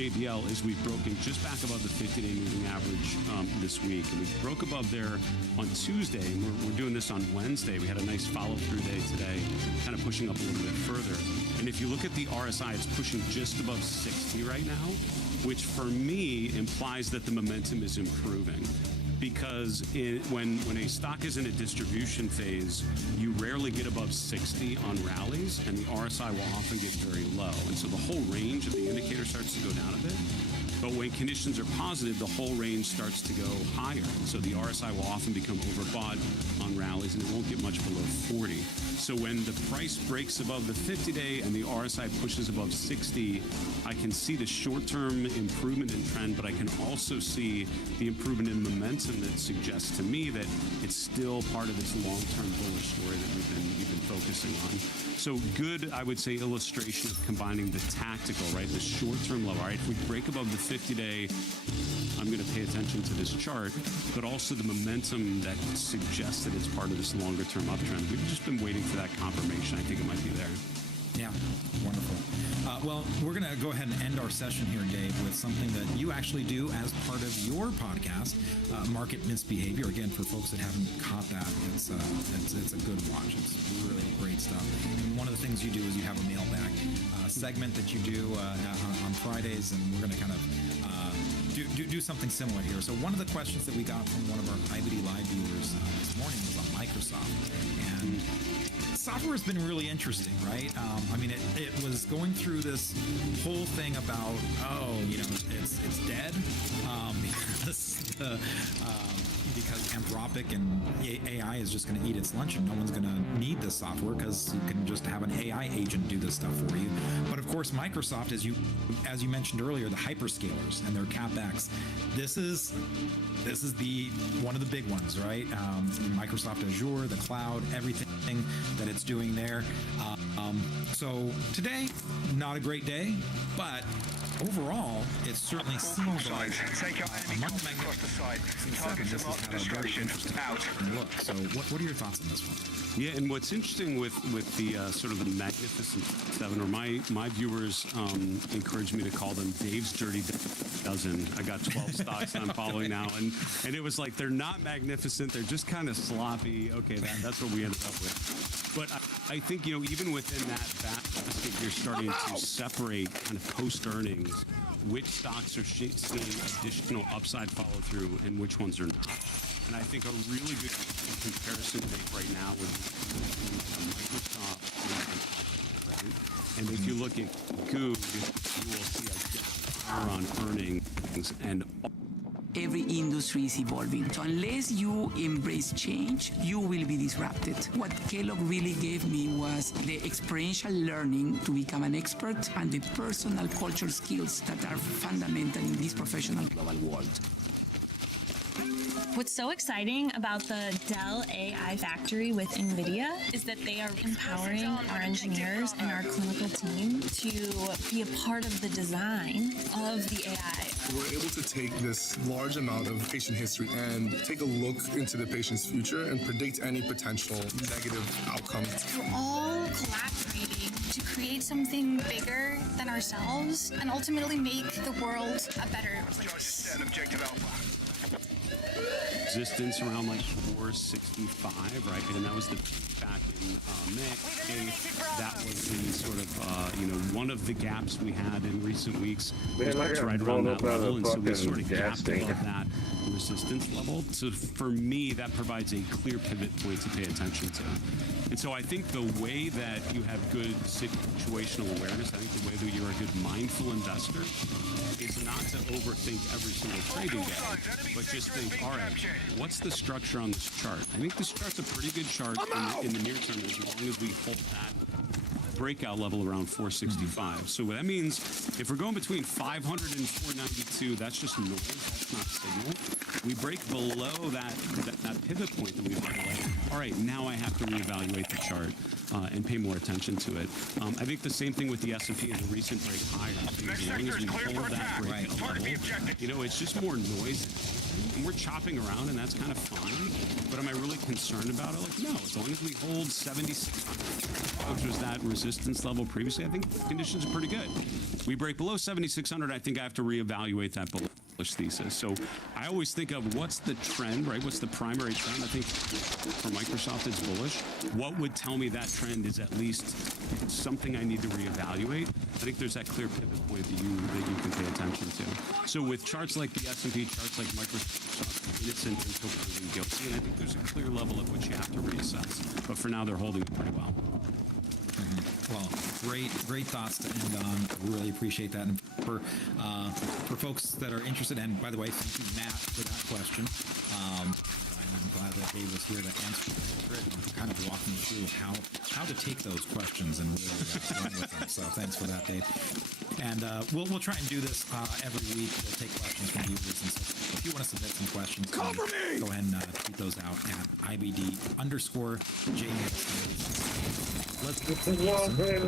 JBL is we've broken just back above the 50-day moving average this week. And we broke above there on Tuesday. And we're doing this on Wednesday. We had a nice follow-through day today, kind of pushing up a little bit further. And if you look at the RSI, it's pushing just above 60 right now, which for me implies that the momentum is improving. Because when a stock is in a distribution phase, you rarely get above 60 on rallies, and the RSI will often get very low. And so the whole range of the indicator starts to go down a bit. But when conditions are positive, the whole range starts to go higher. And so the RSI will often become overbought on rallies, and it won't get much below 40. So when the price breaks above the 50-day and the RSI pushes above 60, I can see the short-term improvement in trend, but I can also see the improvement in momentum that suggests to me that it's still part of this long-term bullish story that we've been focusing on. So good, I would say, illustration of combining the tactical, right, the short-term level. All right, if we break above the 50-day, I'm going to pay attention to this chart, but also the momentum that suggests that it's part of this longer-term uptrend. We've just been waiting for that confirmation. I think it might be there. Yeah, wonderful. Well, we're going to go ahead and end our session here, Dave, with something that you actually do as part of your podcast, Market Misbehavior. Again, for folks that haven't caught that, it's a good watch. It's really great stuff. And one of the things you do is you have a mailbag segment that you do on Fridays, and we're going to kind of do something similar here. So one of the questions that we got from one of our IBD Live viewers this morning was on Microsoft, and software has been really interesting, right? I mean, it was going through this whole thing about, it's dead because Anthropic and AI is just going to eat its lunch, and no one's going to need this software because you can just have an AI agent do this stuff for you. But of course, Microsoft, as you mentioned earlier, the hyperscalers and their CapEx, this is one of the big ones, right? Microsoft Azure, the cloud, everything that it's doing there. So today, not a great day, but overall, it certainly seems like take out enemy across the side. Targets are marked for destruction. Out. Look, so what are your thoughts on this one? Yeah, and what's interesting with the sort of the Magnificent Seven, or my viewers encouraged me to call them Dave's Dirty Dozen. I got 12 stocks I'm following now, and it was like they're not magnificent, they're just kind of sloppy. Okay, that's what we ended up with. But I think, even within that basket, you're starting to separate kind of post-earnings which stocks are seeing additional upside follow-through and which ones are not. And I think a really good comparison to make right now would be Microsoft and right? And if you look at Good, you will see a gap on earnings and every industry is evolving. So unless you embrace change, you will be disrupted. What Kellogg really gave me was the experiential learning to become an expert and the personal culture skills that are fundamental in this professional global world. What's so exciting about the Dell AI Factory with NVIDIA is that they are empowering our engineers and our clinical team to be a part of the design of the AI. We're able to take this large amount of patient history and take a look into the patient's future and predict any potential negative outcomes. We're all collaborating to create something bigger than ourselves and ultimately make the world a better place. Set an objective alpha. Resistance around like 465, right? And that was the peak back in May. That was the sort of, one of the gaps we had in recent weeks. Was right around that level, and so we sort of gapped above that resistance level. So for me, that provides a clear pivot point to pay attention to. And so I think the way that you have good situational awareness, I think the way that you're a good mindful investor is not to overthink every single trading day, but just think, all right, what's the structure on this chart? I think this chart's a pretty good chart in the near term as long as we hold that breakout level around 465. So what that means, if we're going between 500 and 492, that's just noise, that's not signal. We break below that pivot point that we've highlighted. All right, now I have to reevaluate the chart. and pay more attention to it. I think the same thing with the S&P and the recent break higher. Next As long sector as is we clear hold for that attack. break at a Target the level, objective. you know, it's just more noise. And we're chopping around, and that's kind of fine. But am I really concerned about it? Like, no. As long as we hold 76, which was that resistance level previously, I think conditions are pretty good. We break below 7,600, I think I have to reevaluate that bullish thesis. So I always think of what's the trend, right? What's the primary trend? I think for Microsoft, it's bullish. What would tell me that trend is at least something I need to reevaluate? I think there's that clear pivot point that you can pay attention to. So with charts like the S&P, charts like Microsoft, innocent until proven guilty, and I think there's a clear level at which you have to reassess. But for now, they're holding it pretty well. Well, great thoughts to end on. Really appreciate that. And for folks that are interested, and by the way, thank you, Matt, for that question. I'm glad that Dave was here to answer it and kind of walk me through how to take those questions and really run with them. So thanks for that, Dave. And we'll try and do this every week. We'll take questions from viewers. And so if you want to submit some questions, go ahead and tweet those out at IBD_J. Let's get to big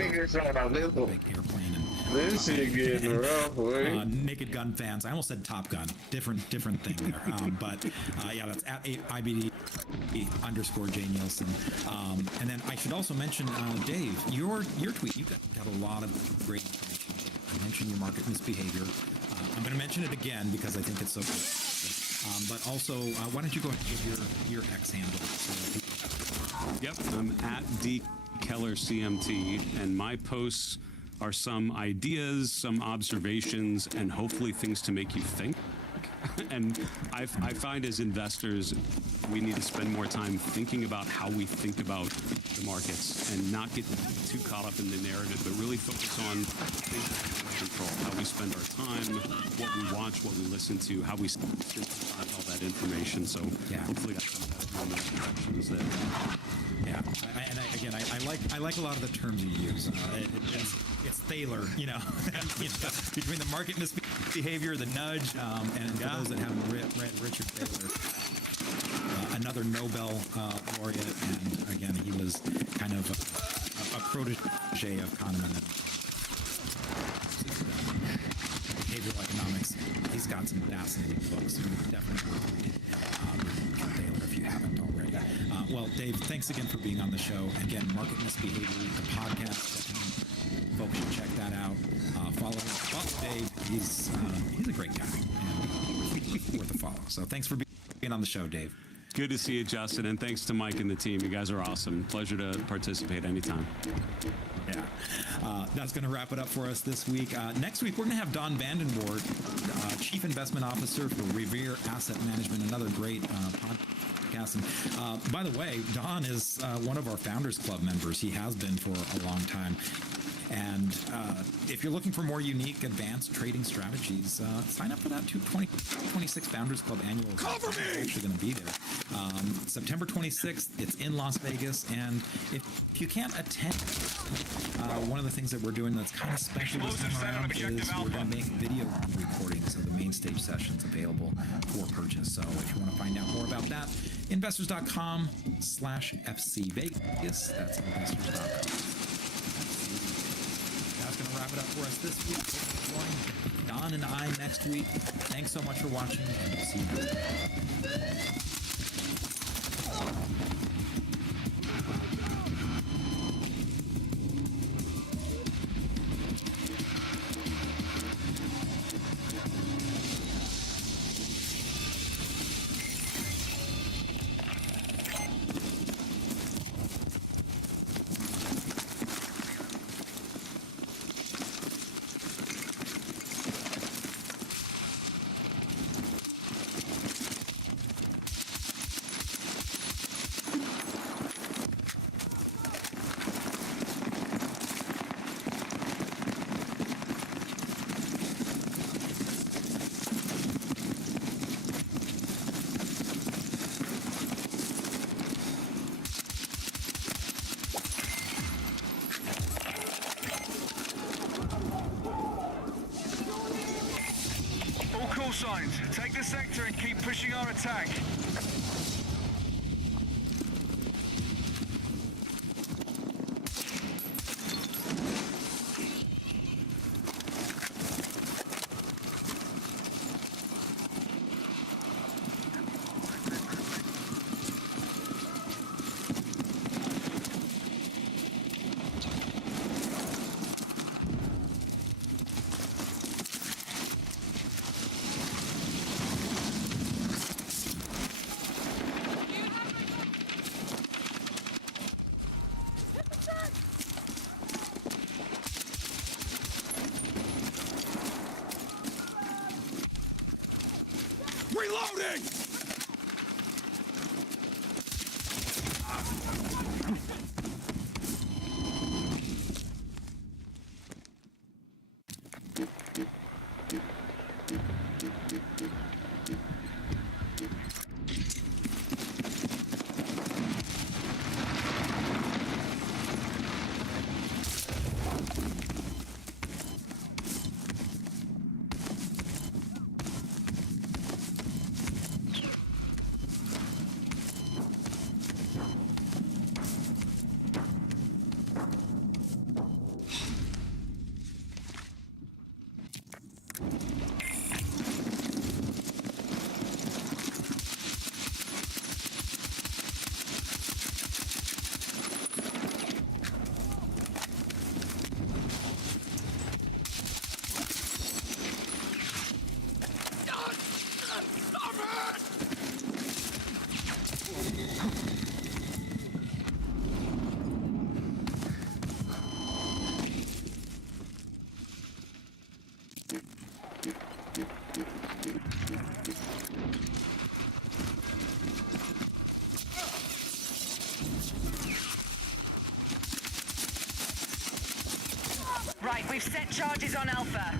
airplane and this shit getting rough, boy. Naked Gun fans. I almost said Top Gun. Different thing there. But yeah, that's at IBD_J Nielsen. And then I should also mention, Dave, your tweet. You got a lot of great information. I mentioned your market misbehavior. I'm going to mention it again because I think it's so good. But also, why don't you go ahead and give your X handle? Yep, I'm at DKellerCMT, and my posts are some ideas, some observations, and hopefully things to make you think. And I find as investors, we need to spend more time thinking about how we think about the markets and not get too caught up in the narrative, but really focus on things that we can control, how we spend our time, what we watch, what we listen to, how we synthesize all that information. So hopefully that's there. Yeah, I like a lot of the terms you use. It's Thaler, between the market misbehavior, the nudge, and for those that haven't read Richard Thaler, another Nobel laureate, and again, he was kind of a protege of Kahneman and behavioral economics. He's got some fascinating books. Definitely read Richard Thaler if you haven't already. Well, Dave, thanks again for being on the show. Again, Market Misbehavior, the podcast. Folks should check that out. Follow Dave. He's a great guy and worth a follow. So thanks for being on the show, Dave. Good to see you, Justin, and thanks to Mike and the team. You guys are awesome. Pleasure to participate anytime. Yeah. That's going to wrap it up for us this week. Next week, we're going to have Don Vandenborg, Chief Investment Officer for Revere Asset Management, another great podcast. And by the way, Don is one of our Founders Club members. He has been for a long time. And if you're looking for more unique, advanced trading strategies, sign up for that 2026 Founders Club annual event. Cover me! It's actually going to be there. September 26th, it's in Las Vegas. And if you can't attend, one of the things that we're doing that's kind of special this time around is we're going to make video recordings of the main stage sessions available for purchase. So if you want to find out more about that, investors.com/FCVegas. That's investors.com. That's going to wrap it up for us this week. Join Don and I next week. Thanks so much for watching, and we'll see you next time. Signs. Take the sector and keep pushing our attack. Reloading! Right, we've set charges on Alpha.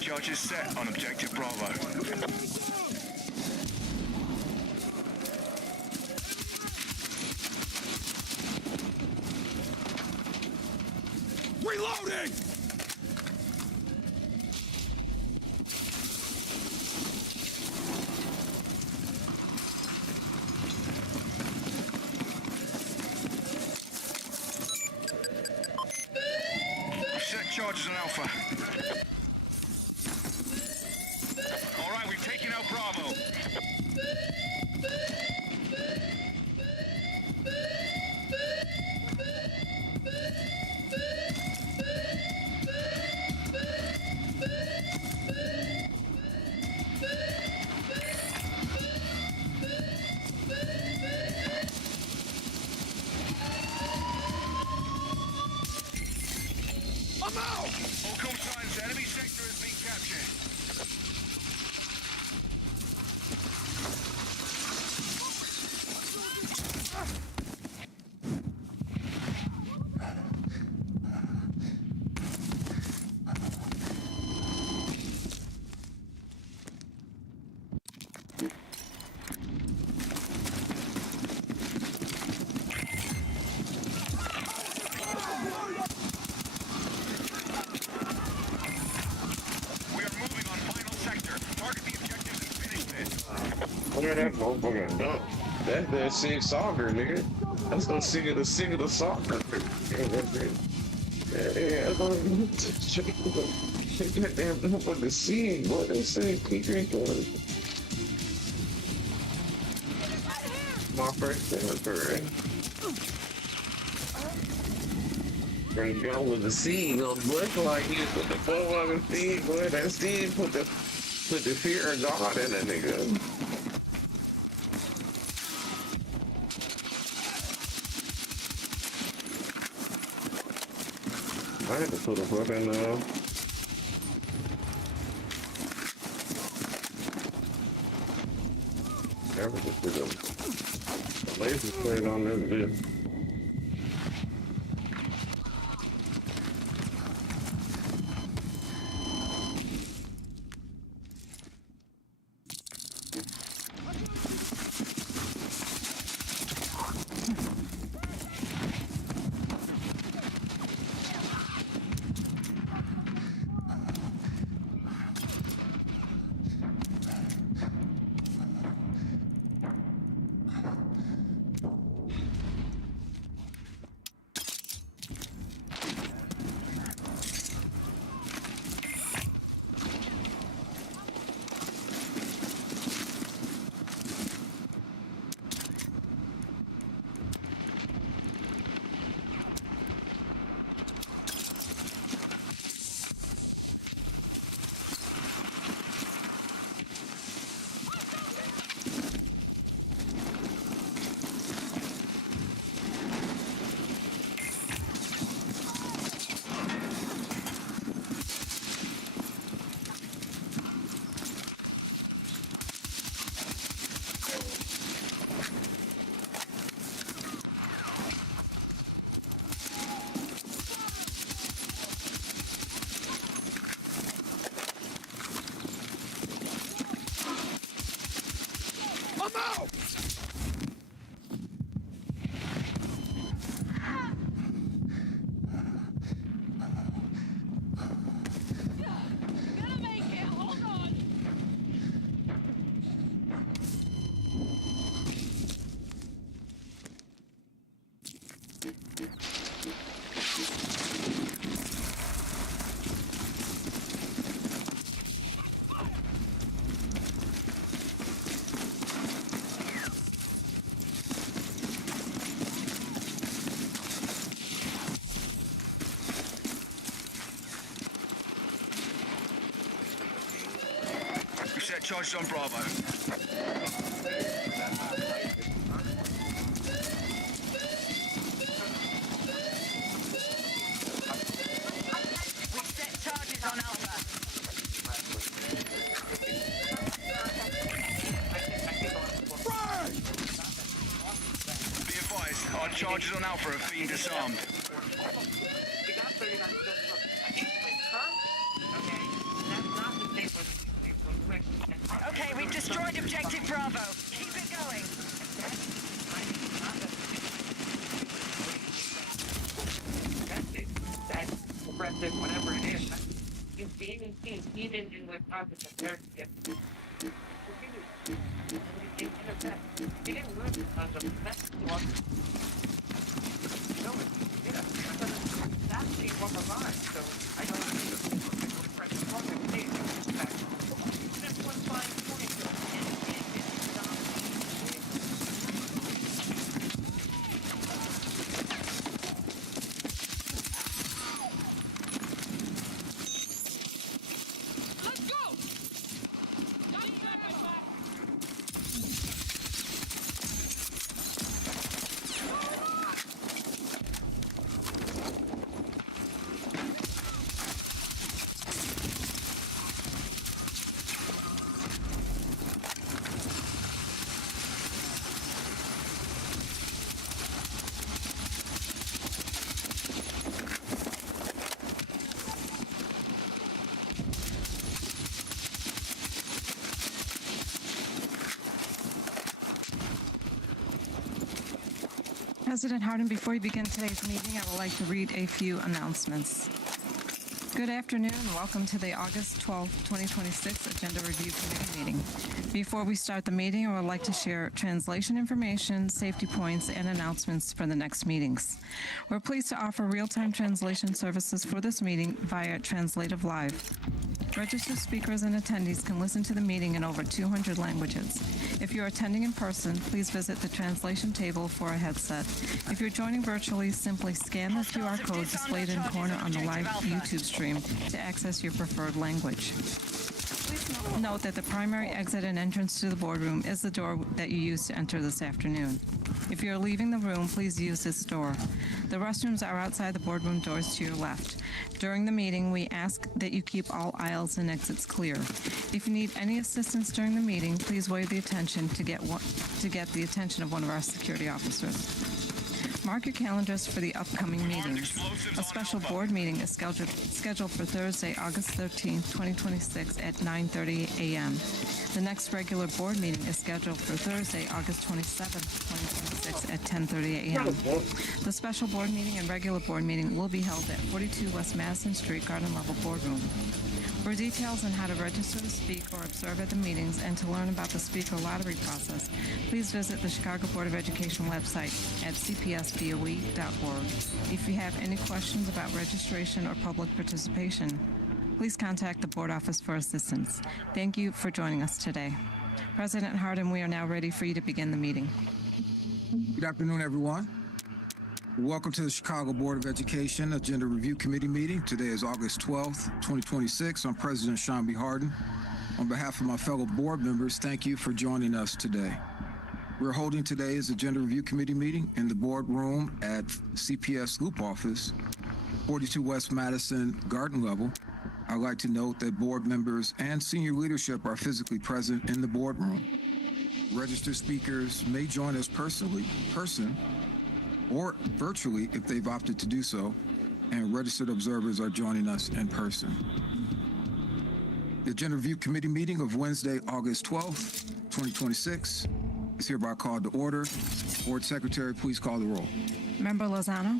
Charges set on objective Bravo. Reloading! We've set charges on Alpha. All right, we've taken out Bravo. I'm out! All call signs, enemy sector has been captured. We are moving on final sector. Target the objectives and finish this. Look at that motherfucker dump. That's that sick soccer, nigga. That's the sick of the soccer. Yeah, that's what goddamn motherfucker sick. What they say, keep drinking. My first temper. Bring go with the seed. Look like he put the fuck on the seed, boy. That seed put the fear of God in a nigga. I had to put a fucking never just put a laser plate on this bitch. charges on Bravo. We've set charges on Alpha. Be advised, our charges on Alpha have been disarmed. Okay, we've destroyed objective Bravo. Keep it going. That's progressive, whatever it is. You didn't do the process of their gift. He didn't lose because of that's the one of mine, so I don't know. That's one fine point. President Hardin, before we begin today's meeting, I would like to read a few announcements. Good afternoon and welcome to the August 12, 2026 Agenda Review Committee meeting. Before we start the meeting, I would like to share translation information, safety points, and announcements for the next meetings. We're pleased to offer real-time translation services for this meeting via Translative Live. Registered speakers and attendees can listen to the meeting in over 200 languages. If you're attending in person, please visit the translation table for a headset. If you're joining virtually, simply scan the QR code displayed in the corner on the live YouTube stream to access your preferred language. Please note that the primary exit and entrance to the boardroom is the door that you used to enter this afternoon. If you're leaving the room, please use this door. The restrooms are outside the boardroom doors to your left. During the meeting, we ask that you keep all aisles and exits clear. If you need any assistance during the meeting, please waive the attention to get the attention of one of our security officers. Mark your calendars for the upcoming meetings. A special board meeting is scheduled for Thursday, August 13, 2026 at 9:30 a.m. The next regular board meeting is scheduled for Thursday, August 27, 2026 at 10:30 a.m. The special board meeting and regular board meeting will be held at 42 West Madison Street, Garden Level Boardroom. For details on how to register to speak or observe at the meetings and to learn about the speaker lottery process, please visit the Chicago Board of Education website at cpsboe.org. If you have any questions about registration or public participation, please contact the board office for assistance. Thank you for joining us today. President Hardin, we are now ready for you to begin the meeting. Good afternoon, everyone. Welcome to the Chicago Board of Education Agenda Review Committee meeting. Today is August 12th, 2026. I'm President Sean B. Hardin. On behalf of my fellow board members, thank you for joining us today. We're holding today's Agenda Review Committee meeting in the boardroom at CPS Loop Office, 42 West Madison, Garden Level. I'd like to note that board members and senior leadership are physically present in the boardroom. Registered speakers may join us person, or virtually if they've opted to do so, and registered observers are joining us in person. The Agenda Review Committee meeting of Wednesday, August 12th, 2026 is hereby called to order. Board Secretary, please call the roll. Member Lozano?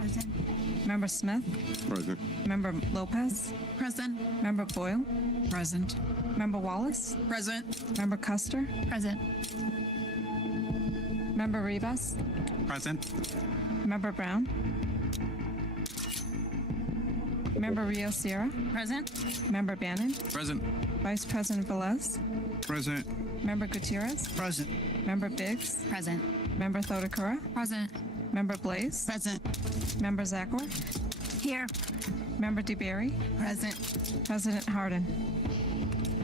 Present. Member Smith? Present. Member Lopez? Present. Member Boyle? Present. Member Wallace? Present. Member Custer? Present. Member Rivas? Present. Member Brown? Member Rio Sierra? Present. Member Bannon? Present. Vice President Velez? Present. Member Gutierrez? Present. Member Biggs? Present. Member Thodakura? Present. Member Blaze? Present. Member Zachor? Here. Member DeBerry? Present. President Hardin?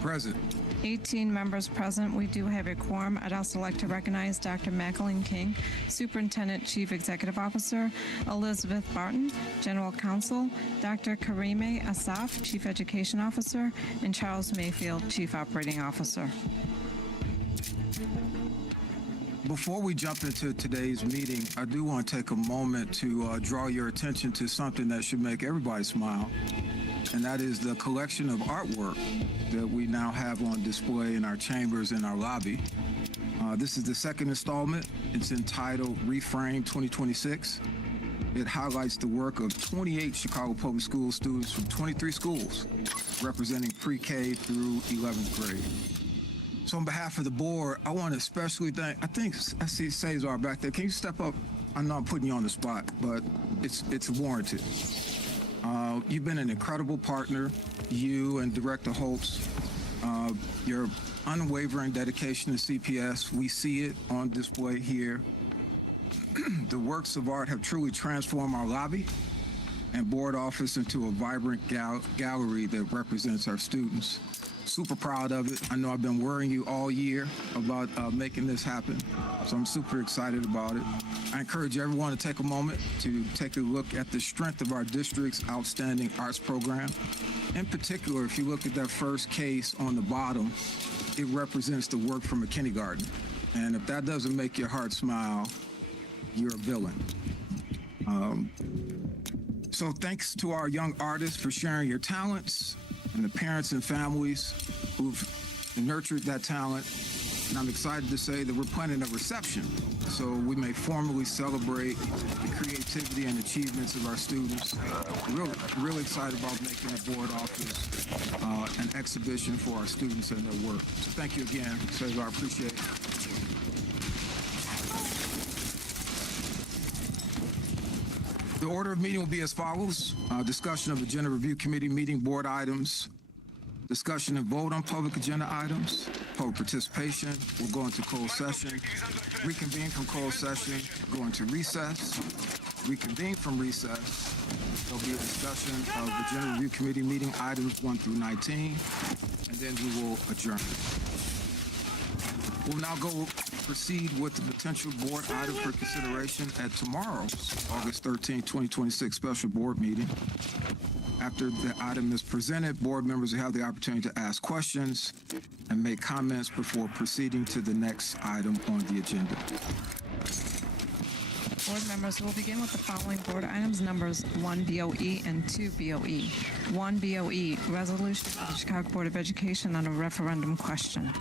Present. 18 members present. We do have a quorum. I'd also like to recognize Dr. Madeline King, Superintendent Chief Executive Officer, Elizabeth Barton, General Counsel, Dr. Karime Asaf, Chief Education Officer, and Charles Mayfield, Chief Operating Officer. Before we jump into today's meeting, I do want to take a moment to draw your attention to something that should make everybody smile, and that is the collection of artwork that we now have on display in our chambers and our lobby. This is the second installment. It's entitled Reframe 2026. It highlights the work of 28 Chicago Public School students from 23 schools, representing pre-K through 11th grade. So on behalf of the board, I want to especially thank, I see Cesar back there. Can you step up? I know I'm putting you on the spot, but it's warranted. You've been an incredible partner, you and Director Holtz. Your unwavering dedication to CPS, we see it on display here. The works of art have truly transformed our lobby and board office into a vibrant gallery that represents our students. Super proud of it. I know I've been worrying you all year about making this happen, so I'm super excited about it. I encourage everyone to take a moment to take a look at the strength of our district's outstanding arts program. In particular, if you look at that first case on the bottom, it represents the work from a kindergarten. And if that doesn't make your heart smile, you're a villain. So thanks to our young artists for sharing your talents, and the parents and families who've nurtured that talent. And I'm excited to say that we're planning a reception so we may formally celebrate the creativity and achievements of our students. Really excited about making the board office an exhibition for our students and their work. So thank you again, Cesar. I appreciate it. The order of meeting will be as follows. Discussion of Agenda Review Committee meeting board items. Discussion and vote on public agenda items. Public participation. We'll go into closed session. Reconvene from closed session. Go into recess. Reconvene from recess. There'll be a discussion of Agenda Review Committee meeting items 1 through 19. And then we will adjourn. We'll now proceed with the potential board item for consideration at tomorrow's August 13, 2026 special board meeting. After the item is presented, board members will have the opportunity to ask questions and make comments before proceeding to the next item on the agenda. Board members will begin with the following board items, numbers 1 BOE and 2 BOE. 1 BOE, resolution of the Chicago Board of Education on a referendum question.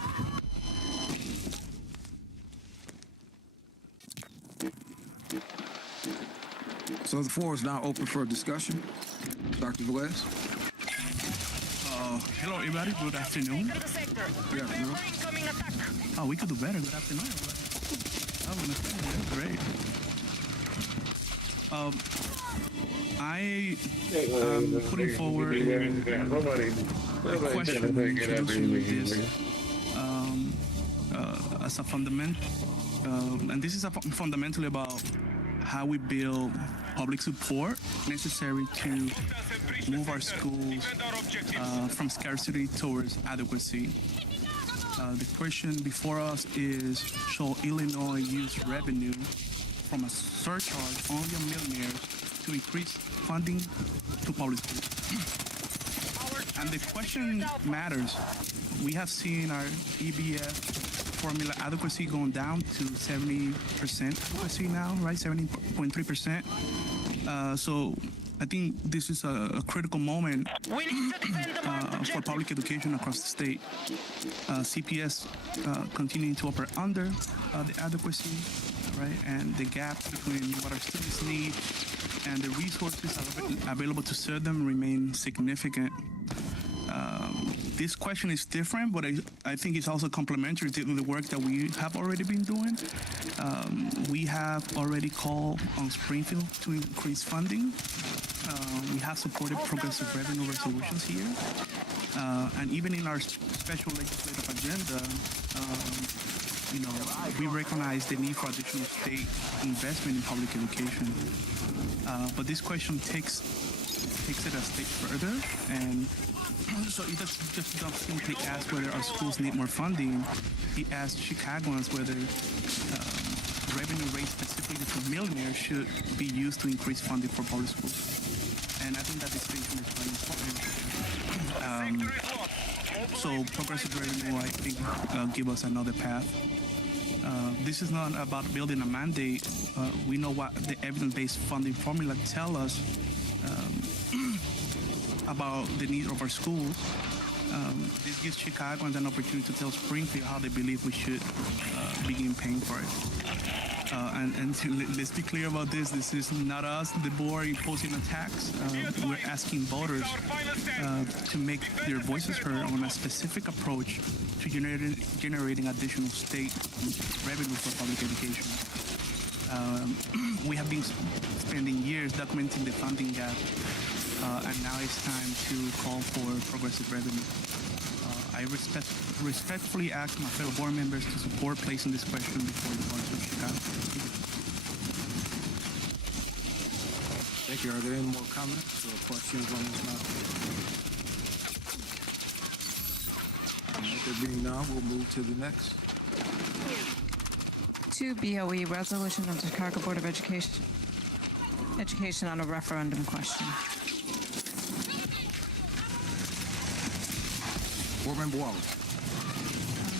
So the floor is now open for discussion. Dr. Velez. Hello, everybody. Good afternoon. Good afternoon. Oh, we could do better. Good afternoon, everybody. Oh, great. I am putting forward a question in conjunction with this as a fundamental, and this is fundamentally about how we build public support necessary to move our schools from scarcity towards adequacy. The question before us is, shall Illinois use revenue from a surcharge on the millionaires to increase funding to public schools? And the question matters. We have seen our EBF formula adequacy going down to 70% adequacy now, right? 70.3%. So I think this is a critical moment for public education across the state. CPS continuing to operate under the adequacy, right? And the gap between what our students need and the resources available to serve them remain significant. This question is different, but I think it's also complementary to the work that we have already been doing. We have already called on Springfield to increase funding. We have supported progressive revenue resolutions here. And even in our special legislative agenda, we recognize the need for additional state investment in public education. But this question takes takes it a step further, and so it just don't simply ask whether our schools need more funding. It asks Chicagoans whether revenue raised specifically for millionaires should be used to increase funding for public schools. And I think that distinction is very important. So progressive revenue, I think, give us another path. This is not about building a mandate. We know what the evidence-based funding formula tell us about the needs of our schools. This gives Chicagoans an opportunity to tell Springfield how they believe we should begin paying for it. And let's be clear about this. This is not us, the board, imposing a tax. We're asking voters to make their voices heard on a specific approach to generating additional state revenue for public education. We have been spending years documenting the funding gap, and now it's time to call for progressive revenue. I respectfully ask my fellow board members to support placing this question before the voters of Chicago. Thank you. Are there any more comments or questions on this matter? All right, there being none, we'll move to the next. 2 BOE, resolution of the Chicago Board of Education on a referendum question. Board Member Wallace.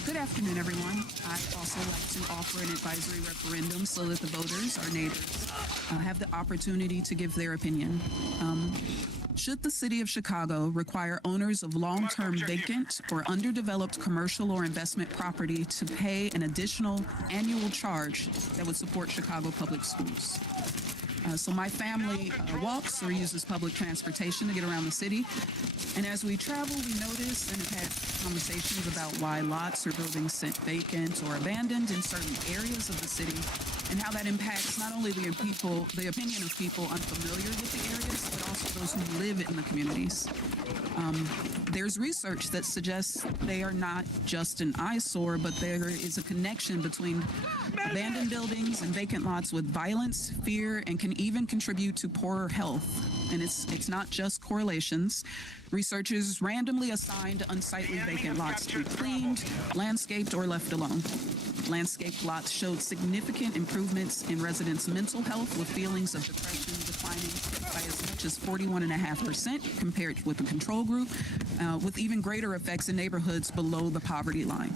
Good afternoon, everyone. I'd also like to offer an advisory referendum so that the voters, our neighbors, have the opportunity to give their opinion. Should the City of Chicago require owners of long-term vacant or underdeveloped commercial or investment property to pay an additional annual charge that would support Chicago public schools? So my family walks or uses public transportation to get around the city. And as we travel, we notice and have had conversations about why lots or buildings sit vacant or abandoned in certain areas of the city, and how that impacts not only the opinion of people unfamiliar with the areas, but also those who live in the communities. There's research that suggests they are not just an eyesore, but there is a connection between abandoned buildings and vacant lots with violence, fear, and can even contribute to poorer health. And it's not just correlations. Researchers randomly assigned unsightly vacant lots to be cleaned, landscaped, or left alone. Landscaped lots showed significant improvements in residents' mental health, with feelings of depression declining by as much as 41.5% compared with the control group, with even greater effects in neighborhoods below the poverty line.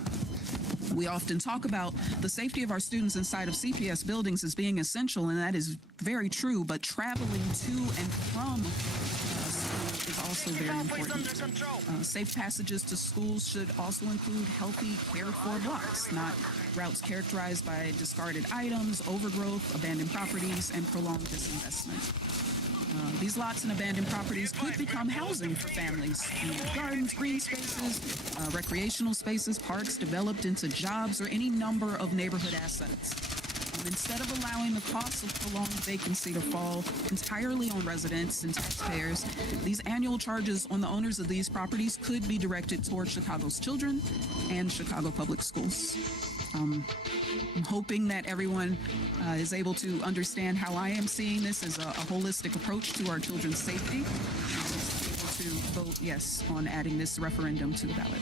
We often talk about the safety of our students inside of CPS buildings as being essential, and that is very true, but traveling to and from school is also very important. Safe passages to schools should also include healthy, cared-for blocks, not routes characterized by discarded items, overgrowth, abandoned properties, and prolonged disinvestment. These lots and abandoned properties could become housing for families. Gardens, green spaces, recreational spaces, parks developed into jobs, or any number of neighborhood assets. Instead of allowing the cost of prolonged vacancy to fall entirely on residents and taxpayers, these annual charges on the owners of these properties could be directed towards Chicago's children and Chicago public schools. I'm hoping that everyone is able to understand how I am seeing this as a holistic approach to our children's safety. Able to vote yes on adding this referendum to the ballot.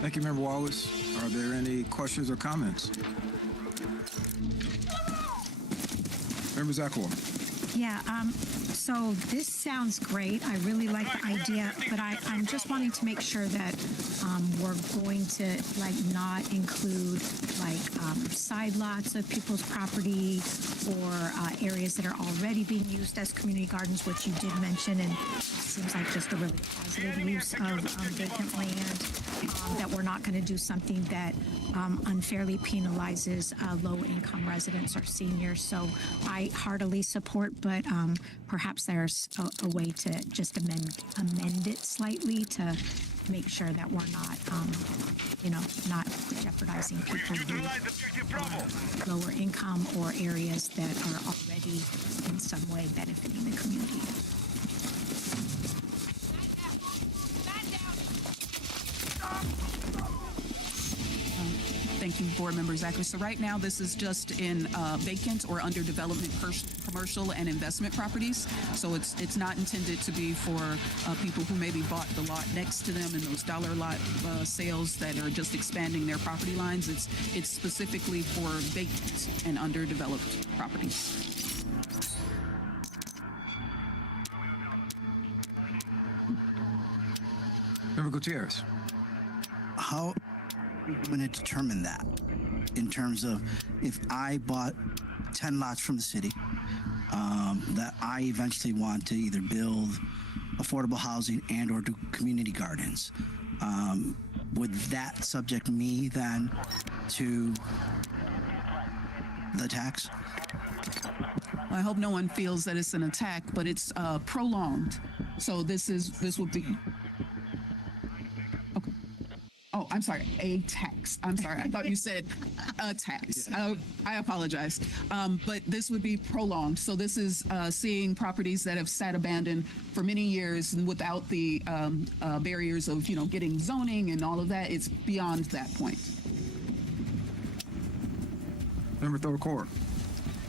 Thank you, Member Wallace. Are there any questions or comments? Member Zakor. Yeah, so this sounds great. I really like the idea, but I'm just wanting to make sure that we're going to not include side lots of people's property or areas that are already being used as community gardens, which you did mention, and it seems like just a really positive use of vacant land, that we're not going to do something that unfairly penalizes low-income residents or seniors. So I heartily support, but perhaps there's a way to just amend it slightly to make sure that we're not, not jeopardizing people with lower income or areas that are already in some way benefiting the community. Thank thank you, board member Zachary. So right now, this is just in vacant or under development commercial and investment properties. So it's not intended to be for people who maybe bought the lot next to them in those dollar lot sales that are just expanding their property lines. It's specifically for vacant and underdeveloped properties. Member Gutierrez. How are you going to determine that in terms of if I bought 10 lots from the city that I eventually want to either build affordable housing and or do community gardens? Would that subject me then to the tax? I hope no one feels that it's an attack, but it's prolonged. So this would be. Okay. Oh, I'm sorry, a tax. I'm sorry, I thought you said a tax. I apologize. But this would be prolonged. So this is seeing properties that have sat abandoned for many years without the barriers of, getting zoning and all of that. It's beyond that point. Member Thorpe.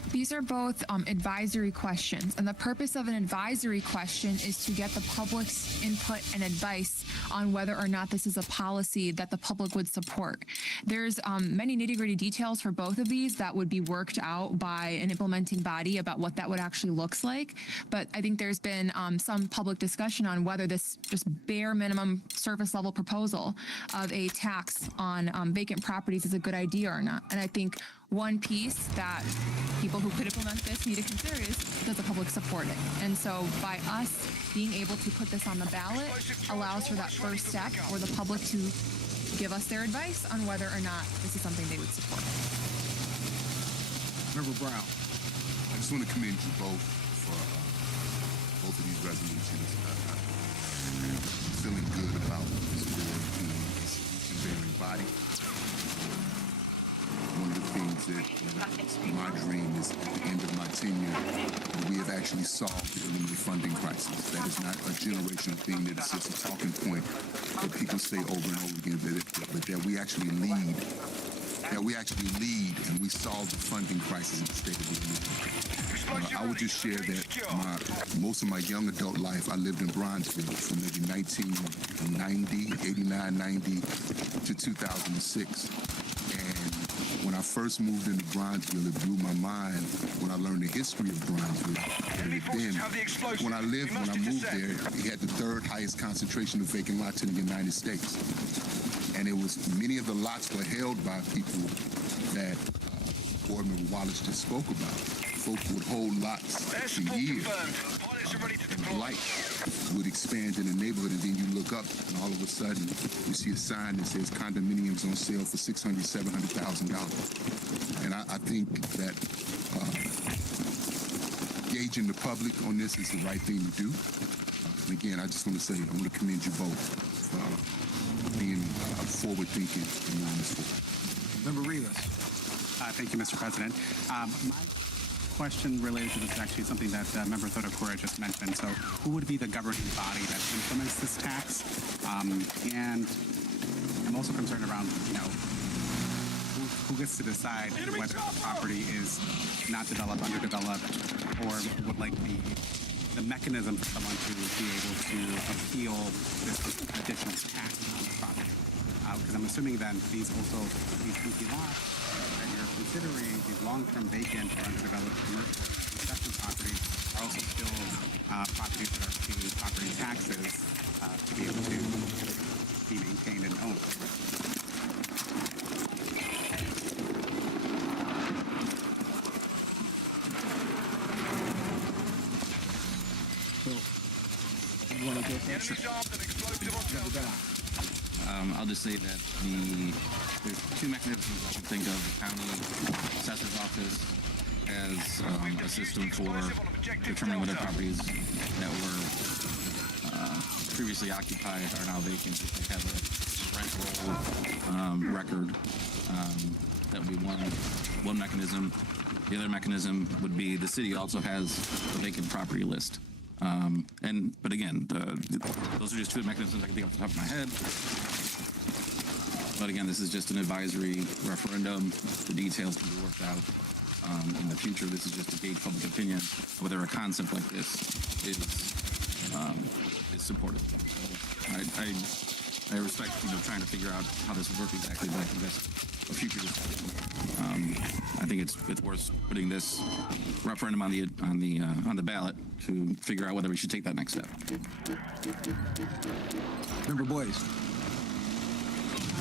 These are both advisory questions, and the purpose of an advisory question is to get the public's input and advice on whether or not this is a policy that the public would support. There's many nitty-gritty details for both of these that would be worked out by an implementing body about what that would actually looks like, but I think there's been some public discussion on whether this just bare minimum surface level proposal of a tax on vacant properties is a good idea or not. And I think one piece that people who could implement this need to consider is, does the public support it? And so by us being able to put this on the ballot allows for that first step for the public to give us their advice on whether or not this is something they would support. Member Brown. I just want to commend you both for both of these resolutions. I'm feeling good about this board being a bearing body. One of the things that my dream is at the end of my tenure, we have actually solved the limited funding crisis. That is not a generational thing that is just a talking point that people say over and over again, but that we actually lead. That we actually lead and we solve the funding crisis in the state of Virginia. I would just share that most of my young adult life, I lived in Bronzeville from maybe 1990, 89, 90 to 2006. And when I first moved into Bronzeville, it blew my mind when I learned the history of Bronzeville. And then, when I moved there, it had the third highest concentration of vacant lots in the United States. And it was, many of the lots were held by people that Board Member Wallace just spoke about. Folks would hold lots for years. And life would expand in the neighborhood, and then you look up, and all of a sudden, you see a sign that says condominiums on sale for $600,000, $700,000. And I think that engaging the public on this is the right thing to do. And again, I just want to say, I want to commend you both for being forward-thinking and moving this forward. Member Rivas. Thank you, Mr. President. My question related to this is actually something that Member Thotokura just mentioned. So who would be the governing body that implements this tax? And I'm also concerned around, who gets to decide whether the property is not developed, underdeveloped, or would like the mechanism for someone to be able to appeal this additional tax on the property. Because I'm assuming then these empty lots that you're considering, these long-term vacant or underdeveloped commercial investment properties are also still properties that are paying property taxes to be able to be maintained and owned. I'll just say that there's two mechanisms I can think of. The county assessor's office has a system for determining whether properties that were previously occupied are now vacant. If they have a rental record, that would be one mechanism. The other mechanism would be the city also has a vacant property list. But again, those are just two mechanisms I can think off the top of my head. But again, this is just an advisory referendum. The details can be worked out in the future. This is just to gauge public opinion whether a concept like this is supported. I respect trying to figure out how this would work exactly, but I think that's a future discussion. I think it's worth putting this referendum on the ballot to figure out whether we should take that next step. Member Boyce.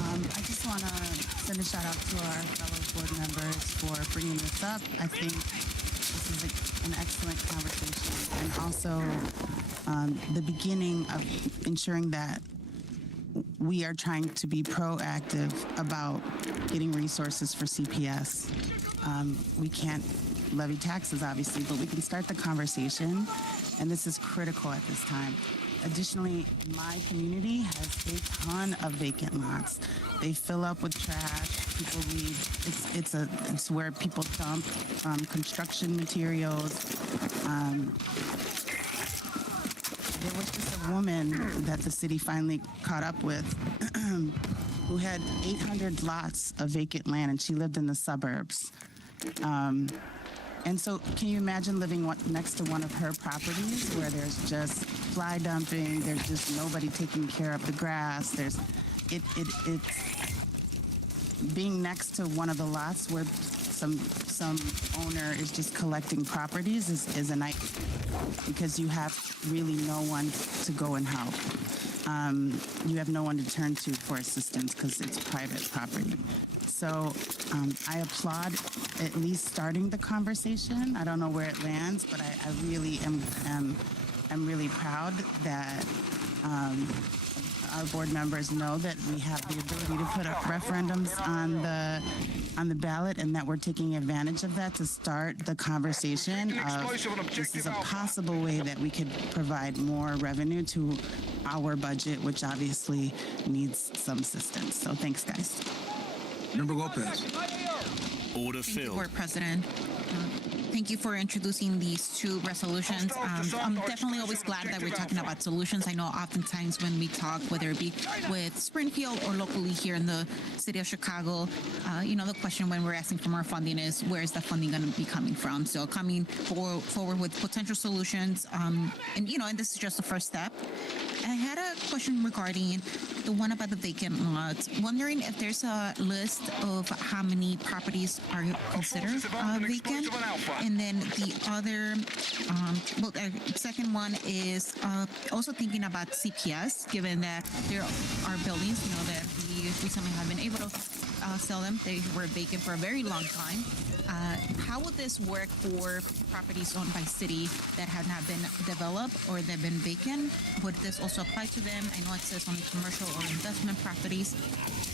I just want to send a shout out to our fellow board members for bringing this up. I think this is an excellent conversation, and also the beginning of ensuring that we are trying to be proactive about getting resources for CPS. We can't levy taxes, obviously, but we can start the conversation, and this is critical at this time. Additionally, my community has a ton of vacant lots. They fill up with trash. People leave. It's where people dump construction materials. There was just a woman that the city finally caught up with who had 800 lots of vacant land, and she lived in the suburbs. And so can you imagine living next to one of her properties where there's just fly dumping, there's just nobody taking care of the grass, it's being next to one of the lots where some owner is just collecting properties is a nightmare because you have really no one to go and help. You have no one to turn to for assistance because it's private property. So I applaud at least starting the conversation. I don't know where it lands, but I really am really proud that our board members know that we have the ability to put up referendums on the ballot, and that we're taking advantage of that to start the conversation of this is a possible way that we could provide more revenue to our budget, which obviously needs some assistance. So thanks, guys. Member Lopez. Order Thank you, filled. Board President. Thank you for introducing these two resolutions. I'm definitely always glad that we're talking about solutions. I know oftentimes when we talk, whether it be with Springfield or locally here in the city of Chicago, the question when we're asking for more funding is where is the funding going to be coming from? So coming forward with potential solutions, and this is just the first step. I had a question regarding the one about the vacant lots. Wondering if there's a list of how many properties are considered vacant. And then the other, second one is also thinking about CPS, given that there are buildings, that we recently have been able to sell them. They were vacant for a very long time. How would this work for properties owned by city that have not been developed or they've been vacant? Would this also apply to them? I know it says on commercial or investment properties.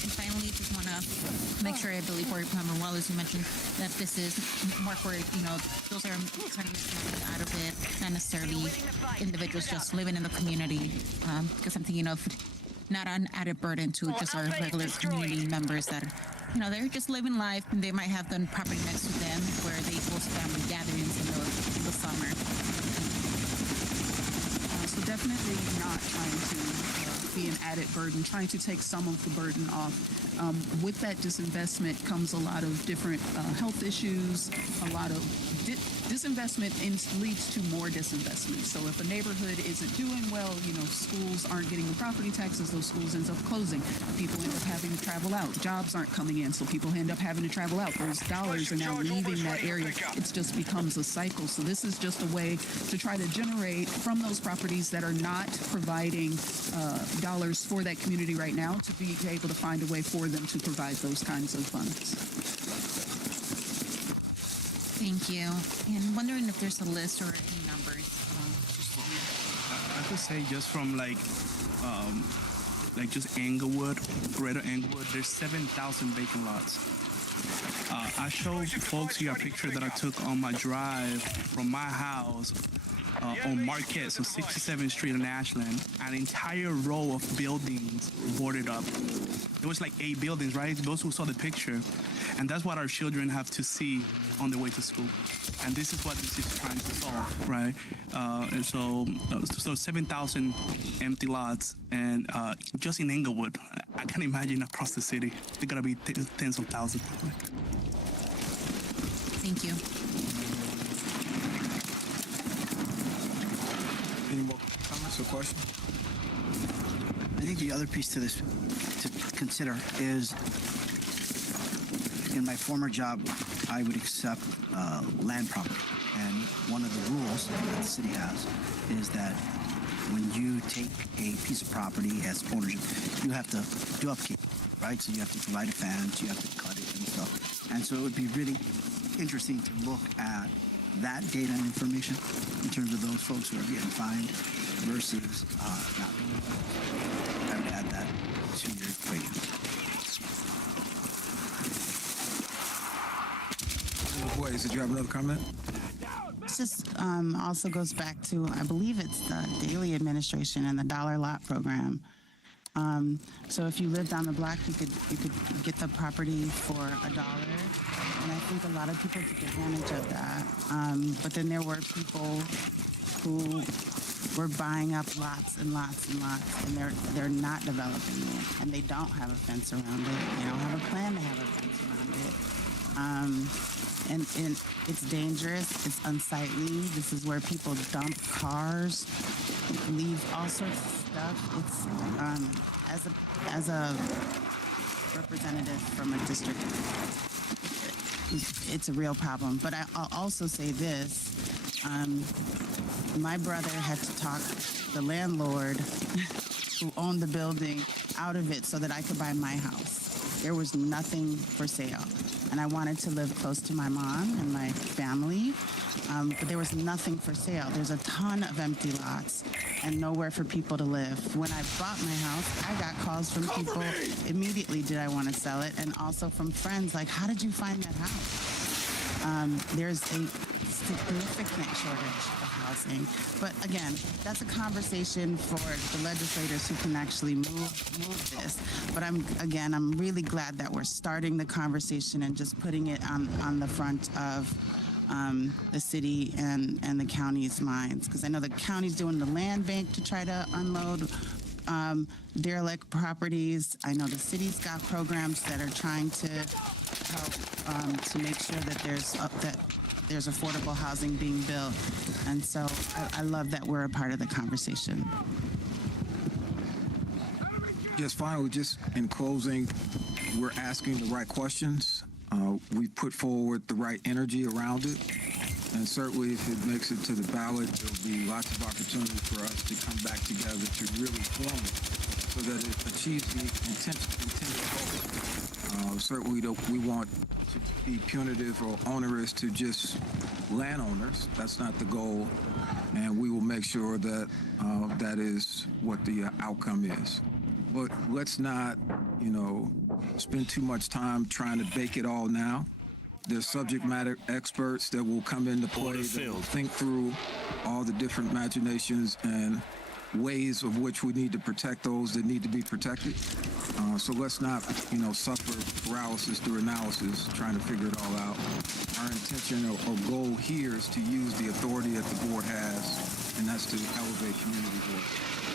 And finally, just want to make sure, I believe, for Member Wallace, you mentioned that this is more for, those are kind of making out of it, not necessarily individuals just living in the community. Because I'm thinking of not an added burden to just our regular community members that, they're just living life, and they might have the property next to them where they host family gatherings in the summer. So definitely not trying to be an added burden, trying to take some of the burden off. With that disinvestment comes a lot of different health issues, a lot of disinvestment leads to more disinvestment. So if a neighborhood isn't doing well, schools aren't getting the property taxes, those schools end up closing. People end up having to travel out. Jobs aren't coming in, so people end up having to travel out. Those dollars are now leaving that area. It just becomes a cycle. So this is just a way to try to generate from those properties that are not providing dollars for that community right now to be able to find a way for them to provide those kinds of funds. Thank you. And wondering if there's a list or any numbers. I could say just from just Englewood, Greater Englewood, there's 7,000 vacant lots. I showed folks here a picture that I took on my drive from my house on Marquette, so 67th Street in Ashland, an entire row of buildings boarded up. There was like 8 buildings, right? Those who saw the picture. And that's what our children have to see on their way to school. And this is what this is trying to solve, right? And so 7,000 empty lots. And just in Inglewood, I can imagine across the city, they're going to be tens of thousands. Thank you. Any more comments or questions? I think the other piece to this to consider is, in my former job, I would accept land property. And one of the rules that the city has is that when you take a piece of property as ownership, you have to do upkeep, right? So you have to provide a fence, you have to cut it and stuff. And so it would be really interesting to look at that data and information in terms of those folks who are getting fined versus not being fined. I would add that to your equation. Boys, did you have another comment? This just also goes back to, I believe it's the Daily Administration and the Dollar Lot Program. So if you lived down the block, you could get the property for $1, and I think a lot of people took advantage of that. But then there were people who were buying up lots and lots and lots, and they're not developing it, and they don't have a fence around it. They don't have a plan to have a fence around it. And it's dangerous. It's unsightly. This is where people dump cars, leave all sorts of stuff. It's as a representative from a district, it's a real problem. But I'll also say this: my brother had to talk the landlord who owned the building out of it so that I could buy my house. There was nothing for sale. And I wanted to live close to my mom and my family, but there was nothing for sale. There's a ton of empty lots and nowhere for people to live. When I bought my house, I got calls from people immediately, did I want to sell it? And also from friends, like, how did you find that house? There's a significant shortage of housing. But again, that's a conversation for the legislators who can actually move this. But I'm really glad that we're starting the conversation and just putting it on the front of the city and the county's minds. Because I know the county's doing the land bank to try to unload derelict properties. I know the city's got programs that are trying to help to make sure that there's affordable housing being built. And so I love that we're a part of the conversation. Just finally, just in closing, we're asking the right questions. We put forward the right energy around it. And certainly if it makes it to the ballot, there'll be lots of opportunity for us to come back together to really form it so that it achieves the intended goal. Certainly we want to be punitive or onerous to just landowners. That's not the goal. And we will make sure that that is what the outcome is. But let's not, spend too much time trying to bake it all now. There's subject matter experts that will come into play that will think through all the different imaginations and ways of which we need to protect those that need to be protected. So let's not, suffer paralysis through analysis, trying to figure it all out. Our intention or goal here is to use the authority that the board has, and that's to elevate community voice.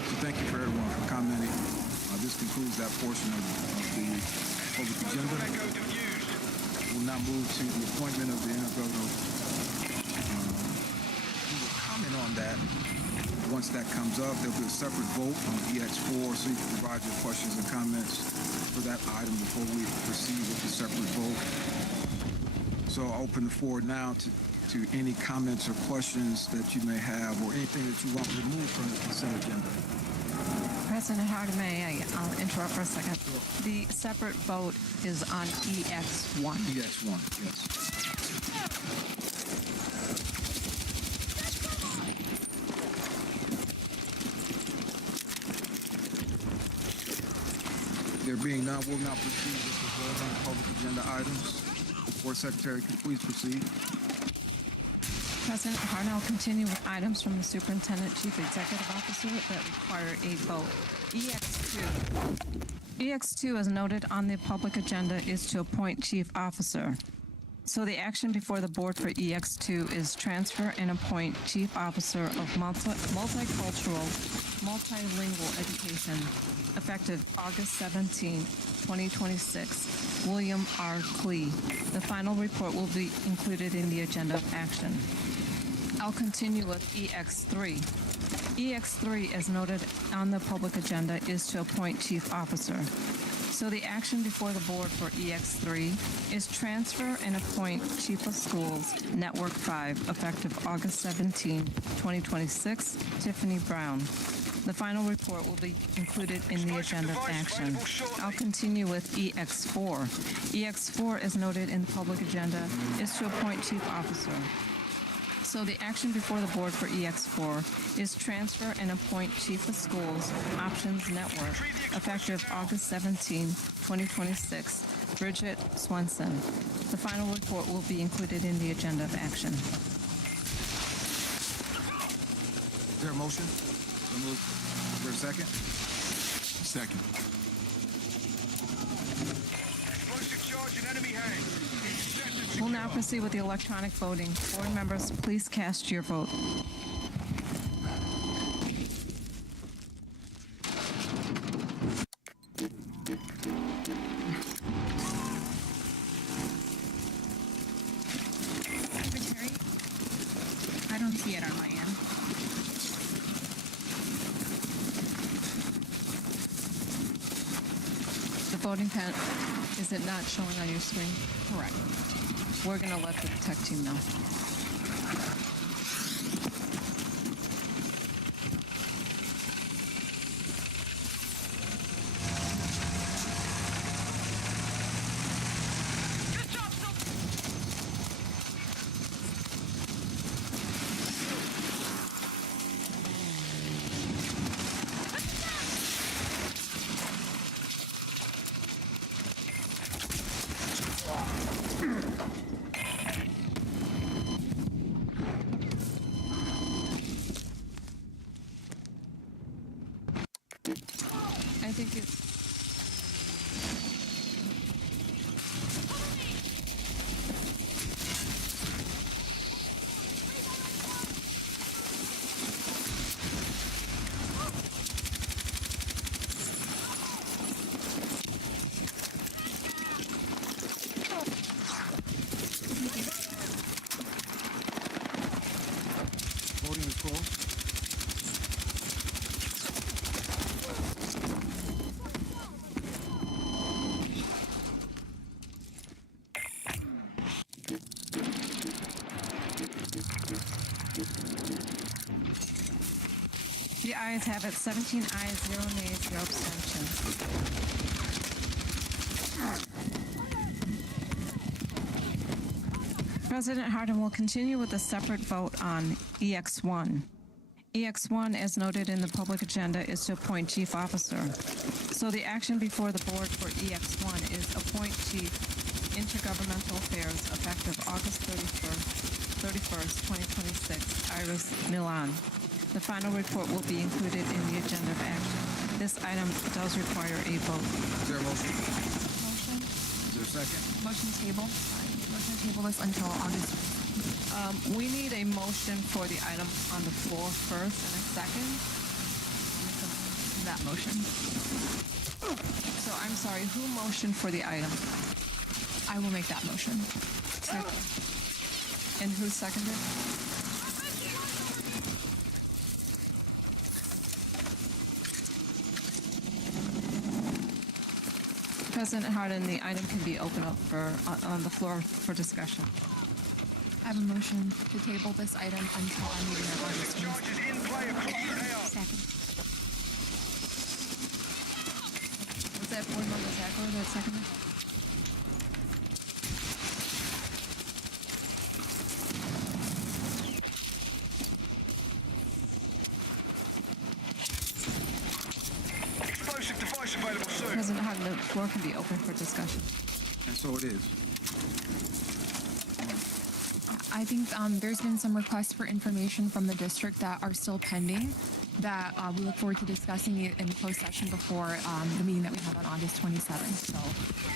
So thank you for everyone for commenting. This concludes that portion of the public agenda. We'll now move to the appointment of the intergovernmental. We will comment on that. Once that comes up, there'll be a separate vote on EX4, so you can provide your questions and comments for that item before we proceed with the separate vote. So I'll open the floor now to any comments or questions that you may have or anything that you want removed from the consent agenda. President Harden, I'll interrupt for a second. The separate vote is on EX1. EX1, yes. There being none, we'll now proceed with the vote on the public agenda items. Board Secretary, can you please proceed? President Harden, I'll continue with items from the Superintendent Chief Executive Officer that require a vote. EX2, as noted on the public agenda, is to appoint Chief Officer. So the action before the board for EX2 is transfer and appoint Chief Officer of Multicultural, Multilingual Education, effective August 17, 2026, William R. Klee. The final report will be included in the agenda of action. I'll continue with EX3. EX3, as noted on the public agenda, is to appoint Chief Officer. So the action before the board for EX3 is transfer and appoint Chief of Schools, Network 5, effective August 17, 2026, Tiffany Brown. The final report will be included in the agenda of action. I'll continue with EX4. EX4, as noted in the public agenda, is to appoint Chief Officer. So the action before the board for EX4 is transfer and appoint Chief of Schools, Options Network, effective August 17, 2026, Bridget Swenson. The final report will be included in the agenda of action. Is there a motion? So moved. Is there a second? Second. Explosive charge in enemy hands. We'll now proceed with the electronic voting. Board members, please cast your vote. Secretary? I don't see it on my end. The voting pen, is it not showing on your screen? Correct. We're going to let the tech team know. I think it's... Voting is closed. The ayes have it. 17 ayes, 0 nays, 0 abstentions. President Harden will continue with a separate vote on EX1. EX1, as noted in the public agenda, is to appoint Chief Officer. So the action before the board for EX1 is appoint Chief Intergovernmental Affairs effective August 31st, 2026, Iris Milan. The final report will be included in the agenda of action. This item does require a vote. Is there a motion? Motion. Is there a second? Motion table. Motion table this until August. We need a motion for the item on the floor first and a second. That motion. So I'm sorry, who motioned for the item? I will make that motion. Second. And who seconded? President Harden, the item can be opened up for on the floor for discussion. I have a motion to table this item until our meeting on August 22nd. Second. Was that Board Member Zachary that seconded? Explosive device available soon. President Harden, the floor can be open for discussion. And so it is. I think there's been some requests for information from the district that are still pending that we look forward to discussing it in closed session before the meeting that we have on August 27th. So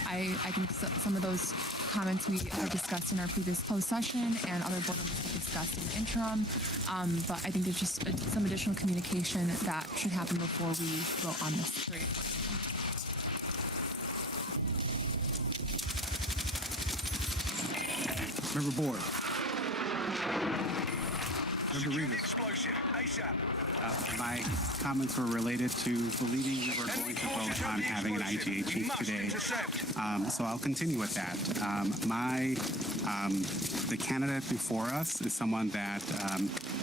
I think some of those comments we have discussed in our previous closed session and other board members have discussed in the interim. But I think there's just some additional communication that should happen before we vote on this. Great. Member Board. Member Rivas. Explosive, ASAP. My comments were related to believing we were going to vote on having an IGA chief today. So I'll continue with that. The candidate before us is someone that,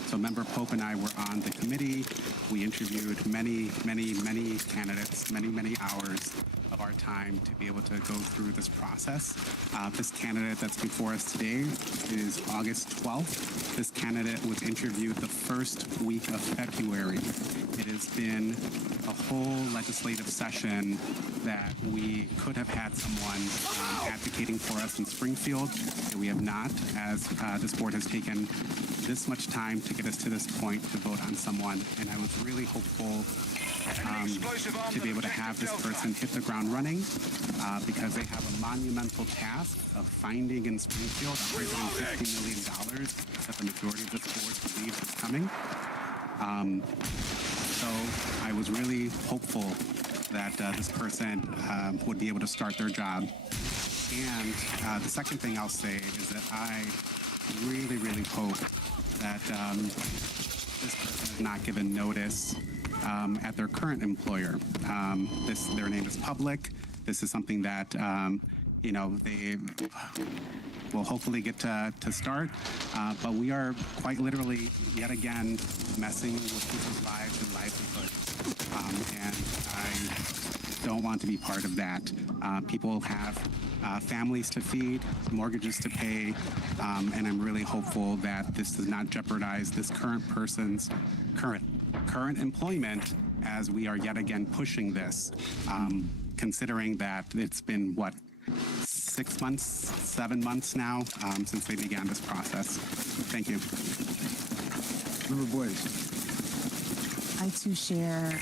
so Member Pope and I were on the committee. We interviewed many candidates, many hours of our time to be able to go through this process. This candidate that's before us today is August 12th. This candidate was interviewed the first week of February. It has been a whole legislative session that we could have had someone advocating for us in Springfield, and we have not, as this board has taken this much time to get us to this point to vote on someone. And I was really hopeful to be able to have this person hit the ground running because they have a monumental task of finding in Springfield $150 million that the majority of this board believes is coming. So I was really hopeful that this person would be able to start their job. And the second thing I'll say is that I really hope that this person is not given notice at their current employer. Their name is public. This is something that they will hopefully get to start. But we are quite literally yet again messing with people's lives and livelihoods. And I don't want to be part of that. People have families to feed, mortgages to pay, and I'm really hopeful that this does not jeopardize this current person's current employment as we are yet again pushing this, considering that it's been, 6 months, 7 months now since they began this process. Thank you. Member Boyce. I too share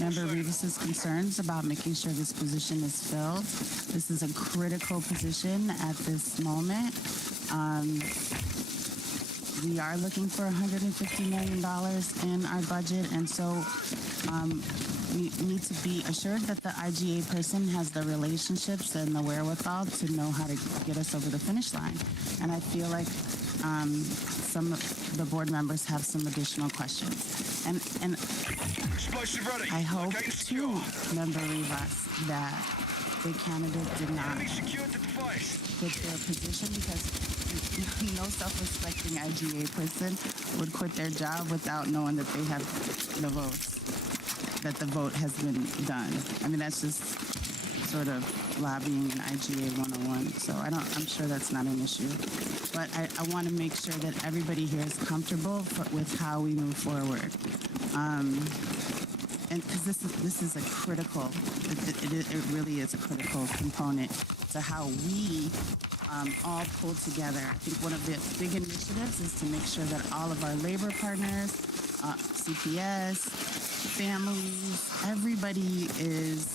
Member Rivas' concerns about making sure this position is filled. This is a critical position at this moment. We are looking for $150 million in our budget, and so we need to be assured that the IGA person has the relationships and the wherewithal to know how to get us over the finish line. And I feel like some of the board members have some additional questions. And I hope, too, Member Rivas, that the candidate did not quit their position, because no self-respecting IGA person would quit their job without knowing that they have the votes, that the vote has been done. I mean, that's just sort of lobbying in IGA 101. So I'm sure that's not an issue. But I want to make sure that everybody here is comfortable with how we move forward. And because this is a critical, it really is a critical component to how we all pull together. I think one of the big initiatives is to make sure that all of our labor partners, CPS, families, everybody is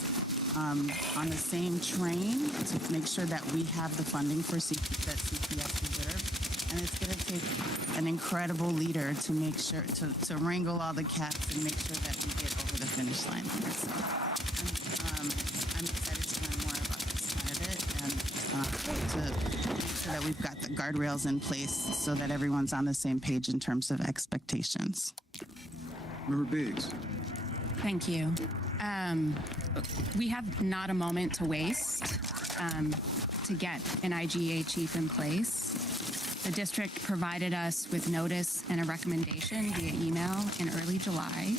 on the same train to make sure that we have the funding for that CPS deserve. And it's going to take an incredible leader to make sure, to wrangle all the cats and make sure that we get over the finish line here. So I'm excited to learn more about this candidate and to make sure that we've got the guardrails in place so that everyone's on the same page in terms of expectations. Member Biggs. Thank you. We have not a moment to waste to get an IGA chief in place. The district provided us with notice and a recommendation via email in early July.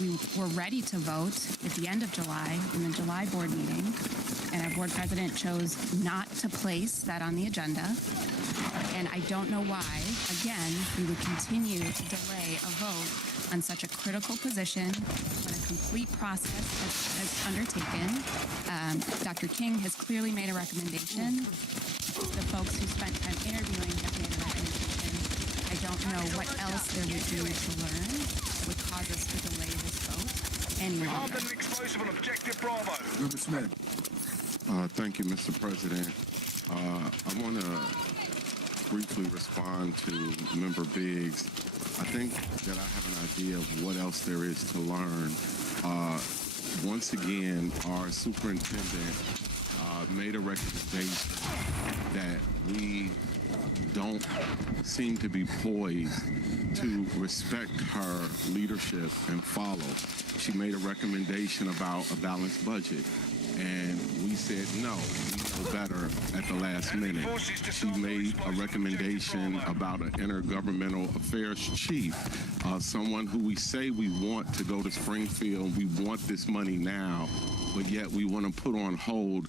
We were ready to vote at the end of July in the July board meeting, and our board president chose not to place that on the agenda. And I don't know why, again, we would continue to delay a vote on such a critical position when a complete process has undertaken. Dr. King has clearly made a recommendation. The folks who spent time interviewing have made a recommendation. I don't know what else there would be to learn that would cause us to delay this vote any longer. An explosive on objective Bravo. Member Smith. Thank you, Mr. President. I want to briefly respond to Member Biggs. I think that I have an idea of what else there is to learn. Once again, our superintendent made a recommendation that we don't seem to be poised to respect her leadership and follow. She made a recommendation about a balanced budget. And we said, no, we know better at the last minute. She made a recommendation about an intergovernmental affairs chief, someone who we say we want to go to Springfield. We want this money now, but yet we want to put on hold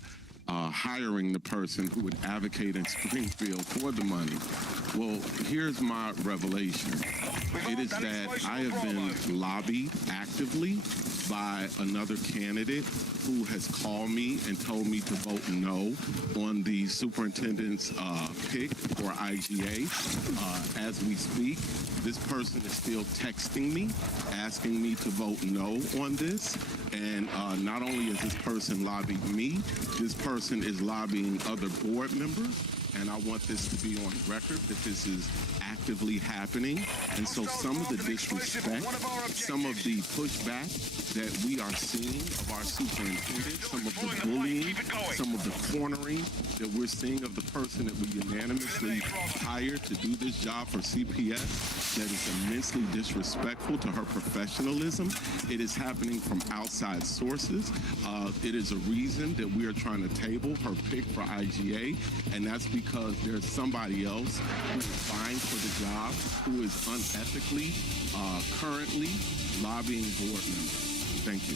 hiring the person who would advocate in Springfield for the money. Well, here's my revelation. It is that I have been lobbied actively by another candidate who has called me and told me to vote no on the superintendent's pick for IGA. As we speak, this person is still texting me, asking me to vote no on this. And not only is this person lobbying me, this person is lobbying other board members. And I want this to be on record that this is actively happening. And so some of the disrespect, some of the pushback that we are seeing of our superintendent, some of the bullying, some of the cornering that we're seeing of the person that we unanimously hired to do this job for CPS, that is immensely disrespectful to her professionalism. It is happening from outside sources. It is a reason that we are trying to table her pick for IGA, and that's because there's somebody else who is vying for the job who is unethically currently lobbying board members. Thank you.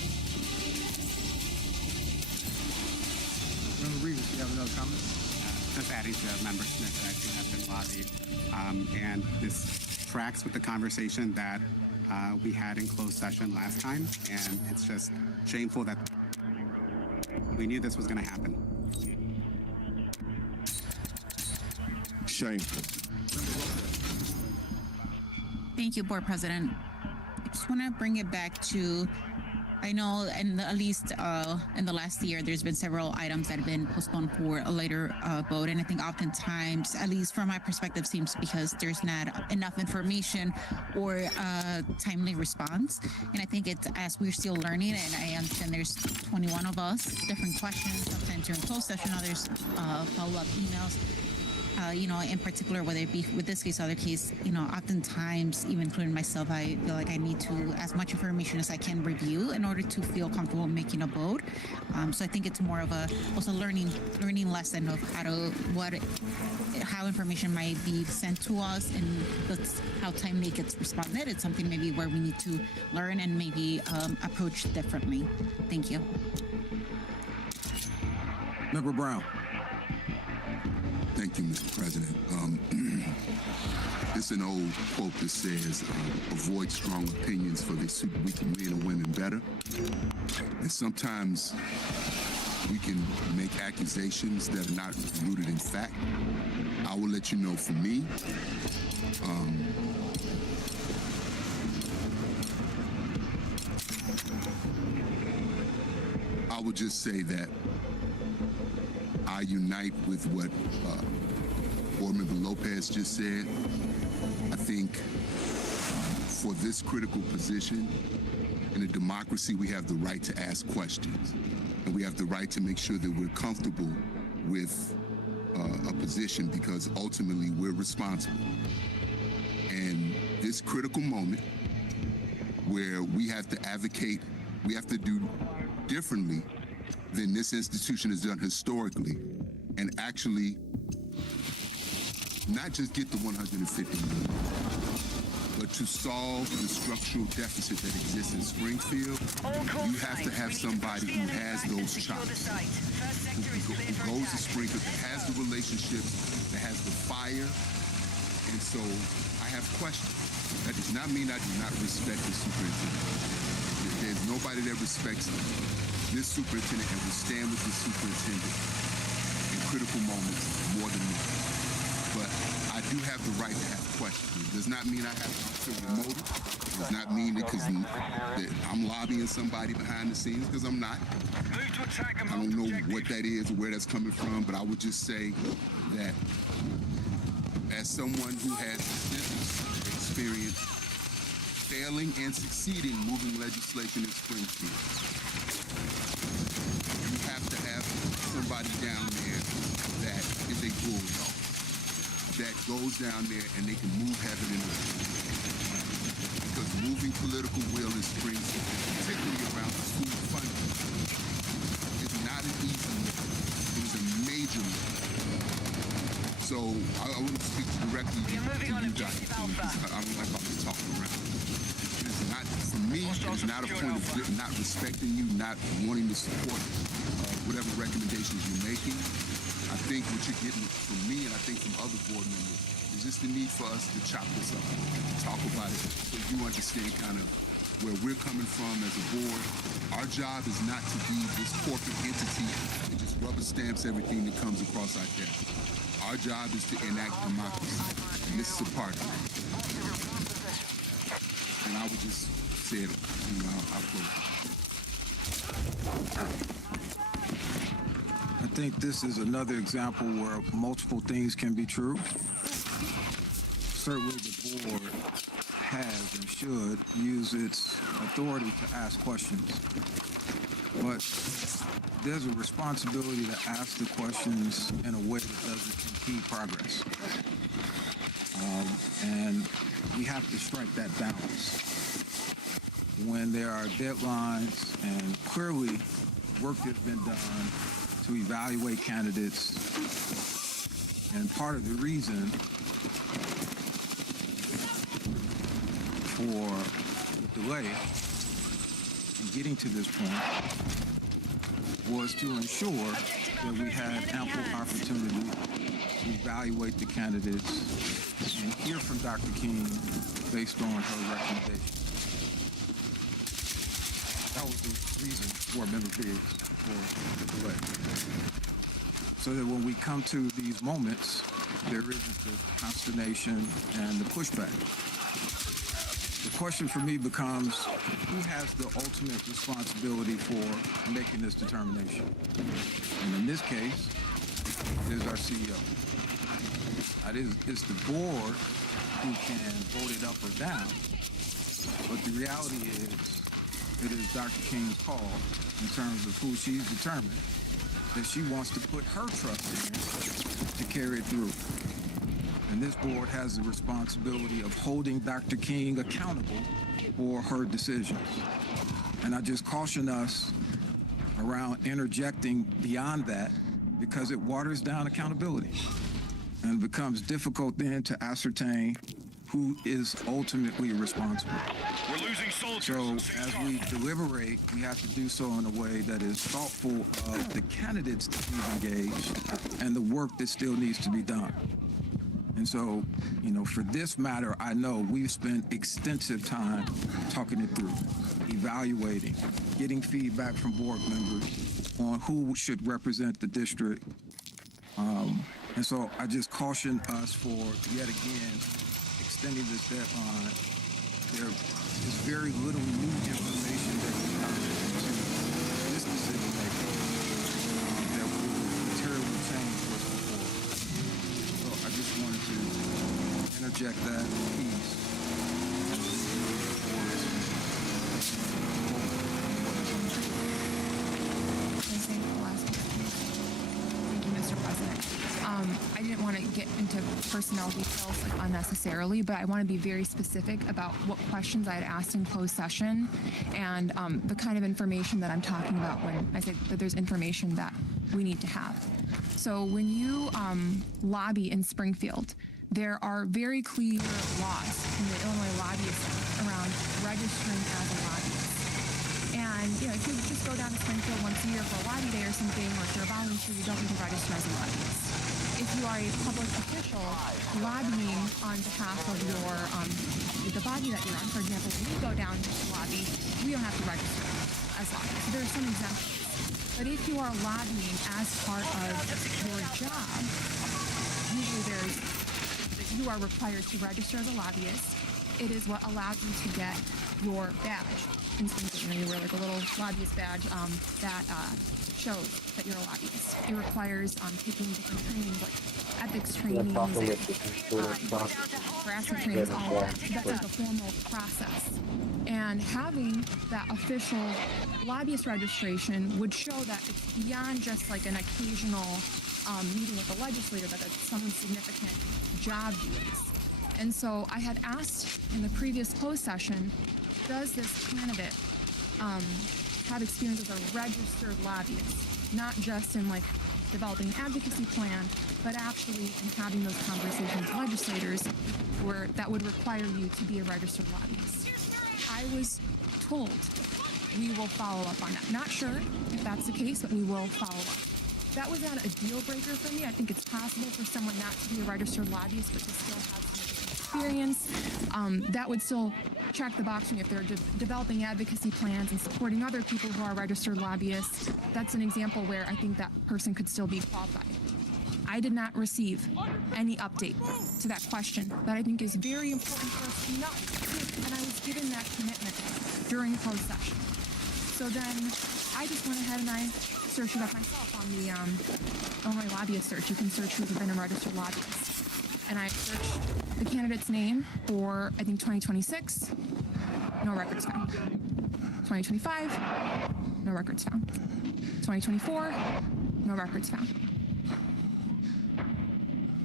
Member Reeves, do you have another comment? Just adding to Member Smith that I think has been lobbied. And this tracks with the conversation that we had in closed session last time. And it's just shameful that we knew this was going to happen. Shameful. Thank you, Board President. I just want to bring it back to, I know, and at least in the last year, there's been several items that have been postponed for a later vote. And I think oftentimes, at least from my perspective, seems because there's not enough information or timely response. And I think it's as we're still learning, and I understand there's 21 of us, different questions, sometimes during closed session, others follow-up emails. In particular, whether it be with this case or other case, oftentimes, even including myself, I feel like I need to as much information as I can review in order to feel comfortable making a vote. So I think it's more of a also learning lesson of how information might be sent to us and how timely it gets responded. It's something maybe where we need to learn and maybe approach differently. Thank you. Member Brown. Thank you, Mr. President. It's an old quote that says, avoid strong opinions for they suit weak men and women better. And sometimes we can make accusations that are not rooted in fact. I will let you know for me, I would just say that I unite with what Board Member Lopez just said. I think for this critical position in a democracy, we have the right to ask questions, and we have the right to make sure that we're comfortable with a position because ultimately we're responsible. And this critical moment where we have to advocate, we have to do differently than this institution has done historically, and actually not just get the $150 million, but to solve the structural deficit that exists in Springfield, you have to have somebody who has those chops, who goes to Springfield, that has the relationships, that has the fire. And so I have questions. That does not mean I do not respect the superintendent. There's nobody that respects this superintendent and will stand with the superintendent and critical moments more than me. But I do have the right to have questions. It does not mean I have an ulterior motive. It does not mean that I'm lobbying somebody behind the scenes, because I'm not. I don't know what that is or where that's coming from, but I would just say that as someone who has experience failing and succeeding moving legislation in Springfield, you have to have somebody down there that is a bulldog, that goes down there and they can move heaven and earth. Because moving political will in Springfield, particularly around school funding, is not an easy move. It is a major move. So I want to speak directly to you, Dr. King, because I don't like how they talk around. It is not, for me, it is not a point of not respecting you, not wanting to support whatever recommendations you're making. I think what you're getting from me, and I think from other board members, is just the need for us to chop this up, to talk about it, so you understand kind of where we're coming from as a board. Our job is not to be this corporate entity that just rubber stamps everything that comes across our desk. Our job is to enact democracy, and this is a part of it. And I would just say it, I'll close I think this is another example where multiple things can be true. Certainly the board has and should use its authority to ask questions. But there's a responsibility to ask the questions in a way that doesn't impede progress. And we have to strike that balance. When there are deadlines and clearly work has been done to evaluate candidates, and part of the reason for the delay in getting to this point was to ensure that we had ample opportunity to evaluate the candidates and hear from Dr. King based on her recommendations. That was the reason Board Member Biggs for the delay. So that when we come to these moments, there isn't the consternation and the pushback. The question for me becomes, who has the ultimate responsibility for making this determination? And in this case, it is our CEO. It's the board who can vote it up or down, but the reality is, it is Dr. King's call in terms of who she's determined that she wants to put her trust in to carry it through. And this board has the responsibility of holding Dr. King accountable for her decisions. And I just caution us around interjecting beyond that, because it waters down accountability and becomes difficult then to ascertain who is ultimately responsible. We're losing soldiers. So as we deliberate, we have to do so in a way that is thoughtful of the candidates that we've engaged and the work that still needs to be done. And so, for this matter, I know we've spent extensive time talking it through, evaluating, getting feedback from board members on who should represent the district. And so I just caution us for, yet again, extending this deadline. There is very little new information that we have into this decision making that will materially change what's before. So I just wanted to interject that piece. Thank you, Mr. President. I didn't want to get into personnel details unnecessarily, but I want to be very specific about what questions I had asked in closed session and the kind of information that I'm talking about when I say that there's information that we need to have. So when you lobby in Springfield, there are very clear laws in the Illinois Lobbyist Act around registering as a lobbyist. And, if you just go down to Springfield once a year for a lobby day or something, or if you're a volunteer, you don't need to register as a lobbyist. If you are a public official lobbying on behalf of the body that you're on, for example, when you go down to lobby, we don't have to register as lobbyists. So there are some exemptions. But But if you are lobbying as part of your job, usually you are required to register as a lobbyist. It is what allows you to get your badge. Instance, you wear like a little lobbyist badge that shows that you're a lobbyist. It requires taking different trainings, like ethics trainings, harassment trainings, all that. That's like a formal process. And having that official lobbyist registration would show that it's beyond just like an occasional meeting with a legislator, that it's someone's significant job duties. And so I had asked in the previous closed session, does this candidate have experience as a registered lobbyist, not just in like developing an advocacy plan, but actually in having those conversations with legislators where that would require you to be a registered lobbyist. I was told we will follow up on that. Not sure if that's the case, but we will follow up. That was not a deal breaker for me. I think it's possible for someone not to be a registered lobbyist, but to still have some experience. That would still check the box for me if they're developing advocacy plans and supporting other people who are registered lobbyists. That's an example where I think that person could still be qualified. I did not receive any update to that question that I think is very important for us to know. And I was given that commitment during closed session. So then I just went ahead and I searched it up myself on the Illinois lobbyist search. You can search who's been a registered lobbyist. And I searched the candidate's name for, I think, 2026, no records found. 2025, no records found. 2024, no records found.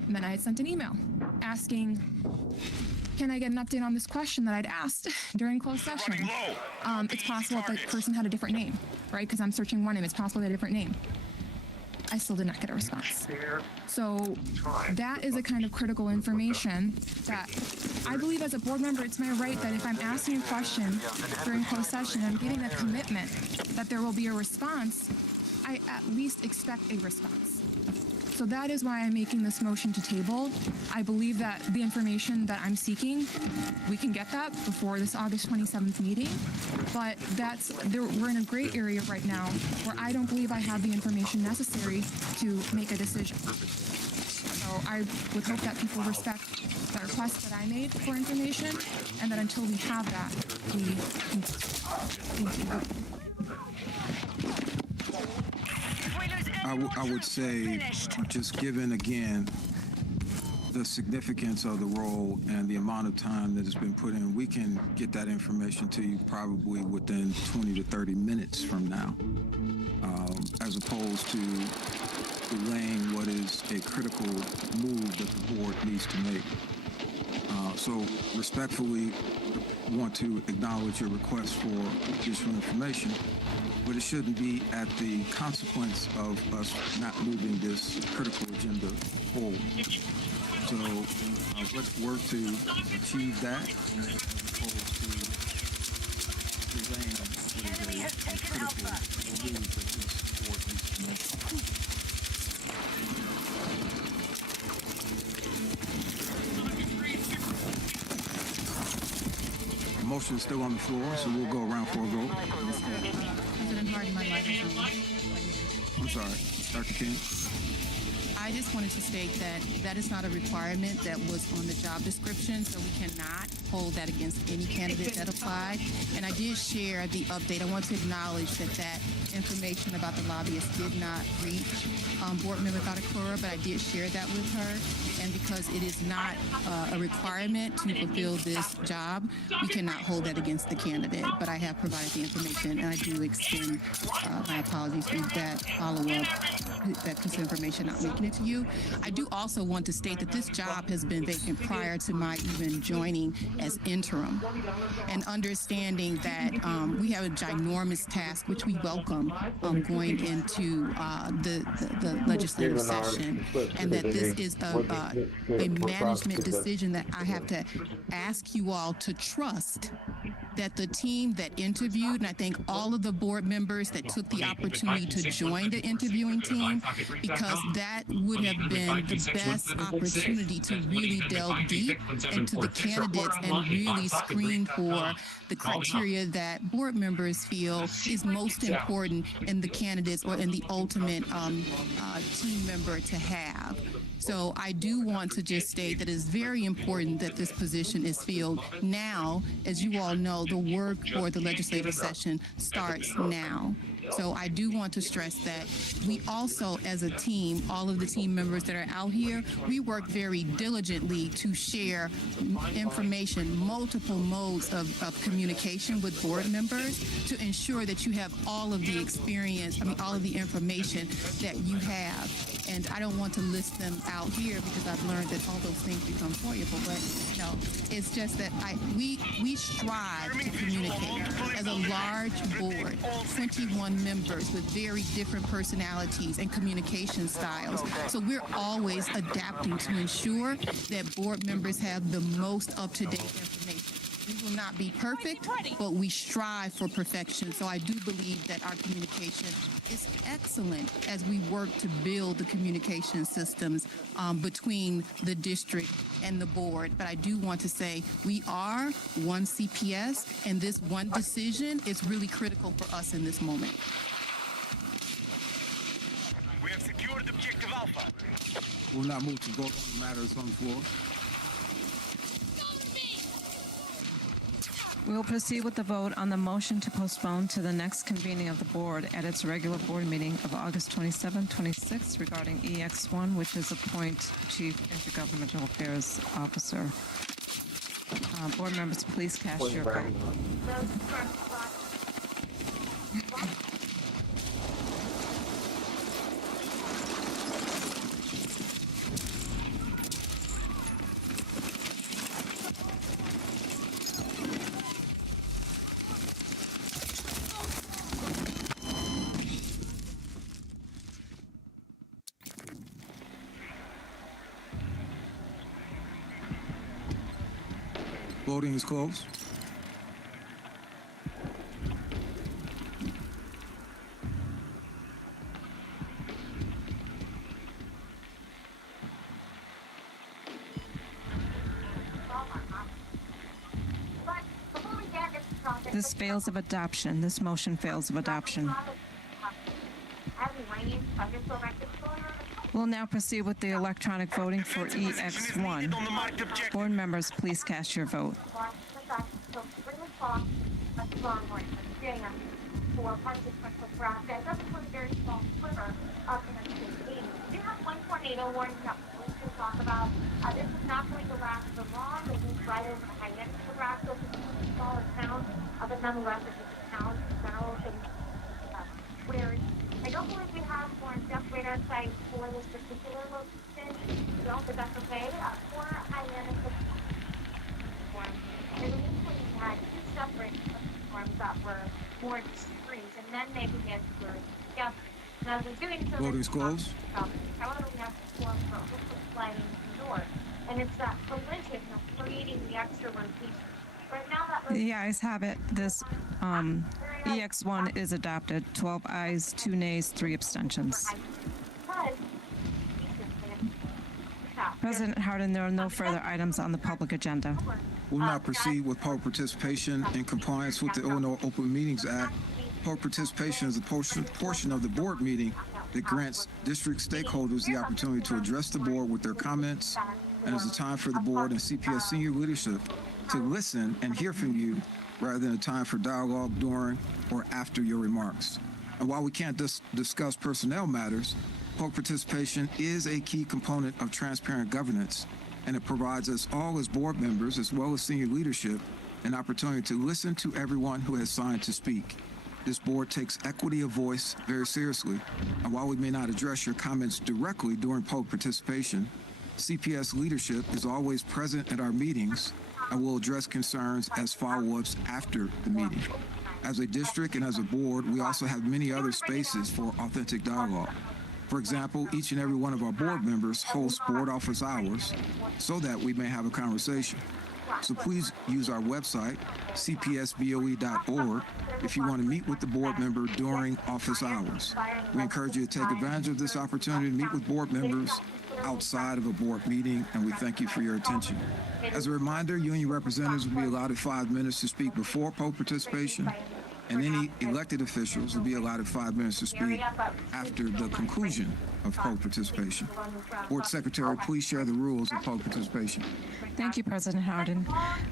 And then I had sent an email asking, can I get an update on this question that I'd asked during closed session? It's possible that the person had a different name, right? Because I'm searching one name. It's possible they had a different name. I still did not get a response. So that is a kind of critical information that I believe as a board member, it's my right that if I'm asking a question during closed session, I'm getting a commitment that there will be a response, I at least expect a response. So that is why I'm making this motion to table. I believe that the information that I'm seeking, we can get that before this August 27th meeting, but we're in a gray area right now where I don't believe I have the information necessary to make a decision. So I would hope that people respect the request that I made for information, and that until we have that, we can I would say, just given again the significance of the role and the amount of time that has been put in, we can get that information to you probably within 20 to 30 minutes from now, as opposed to delaying what is a critical move that the board needs to make. So respectfully want to acknowledge your request for additional information, but it shouldn't be at the consequence of us not moving this critical agenda forward. So let's work to achieve that as opposed to delaying what is a critical move that this board needs to make. The motion is still on the floor, so we'll go around for a vote. President Harden, my microphone. I'm sorry, Dr. King. I just wanted to state that that is not a requirement that was on the job description, so we cannot hold that against any candidate that applied. And I did share the update. I want to acknowledge that information about the lobbyist did not reach Board Member Thaddeus, but I did share that with her. And because it is not a requirement to fulfill this job, we cannot hold that against the candidate. But I have provided the information, and I do extend my apologies for that follow-up, that piece of information not making it to you. I do also want to state that this job has been vacant prior to my even joining as interim, and understanding that we have a ginormous task, which we welcome going into the legislative session, and that this is a management decision that I have to ask you all to trust that the team that interviewed, and I thank all of the board members that took the opportunity to join the interviewing team, because that would have been the best opportunity to really delve deep into the candidates and really screen for the criteria that board members feel is most important in the candidates or in the ultimate team member to have. So I do want to just state that it's very important that this position is filled now. As you all know, the work for the legislative session starts now. So I do want to stress that we also, as a team, all of the team members that are out here, we work very diligently to share information, multiple modes of communication with board members to ensure that you have all of the experience, all of the information that you have. And I don't want to list them out here because I've learned that all those things become foiable. But no, it's just that we strive to communicate as a large board, 21 members with very different personalities and communication styles. So we're always adapting to ensure that board members have the most up-to-date information. We will not be perfect, but we strive for perfection. So I do believe that our communication is excellent as we work to build the communication systems between the district and the board. But I do want to say we are one CPS, and this one decision is really critical for us in this moment. We have secured objective Alpha. We'll now move to vote on the matters on the floor. We will proceed with the vote on the motion to postpone to the next convening of the board at its regular board meeting of August 27, 26 regarding EX1, which is appoint Chief Intergovernmental Affairs Officer. Board members, please cast your vote. Voting is closed. This fails of adoption. This motion fails of adoption. We'll now proceed with the electronic voting for EX1. Board members, please cast your vote. Talk about this is not going to last for long. This is right over the high end of the rack, so it's a smaller town, but nonetheless, it's a town in general. Where I don't believe we have more in-depth radar sites for this particular location. We don't, but that's okay. For high-end storms, and initially we had two separate storms that were more discrete, and then they began to blur together. Now, as we're doing so, voting is closed. However, we have storms that are flying north, and it's that collision of creating the extra rotation. Right now, that The ayes have it. This EX1 is adopted. 12 ayes, 2 nays, 3 abstentions. President Hardin, there are no further items on the public agenda. We'll now proceed with public participation in compliance with the Illinois Open Meetings Act. Public participation is a portion of the board meeting that grants district stakeholders the opportunity to address the board with their comments, and is a time for the board and CPS senior leadership to listen and hear from you rather than a time for dialogue during or after your remarks. And while we can't discuss personnel matters, public participation is a key component of transparent governance, and it provides us all as board members, as well as senior leadership, an opportunity to listen to everyone who has signed to speak. This board takes equity of voice very seriously, and while we may not address your comments directly during public participation, CPS leadership is always present at our meetings and will address concerns as follow-ups after the meeting. As a district and as a board, we also have many other spaces for authentic dialogue. For example, each and every one of our board members hosts board office hours so that we may have a conversation. So please use our website, cpsboe.org, if you want to meet with the board member during office hours. We encourage you to take advantage of this opportunity to meet with board members outside of a board meeting, and we thank you for your attention. As a reminder, union representatives will be allotted 5 minutes to speak before poll participation, and any elected officials will be allotted 5 minutes to speak after the conclusion of poll participation. Board Secretary, please share the rules of poll participation. Thank you, President Hardin.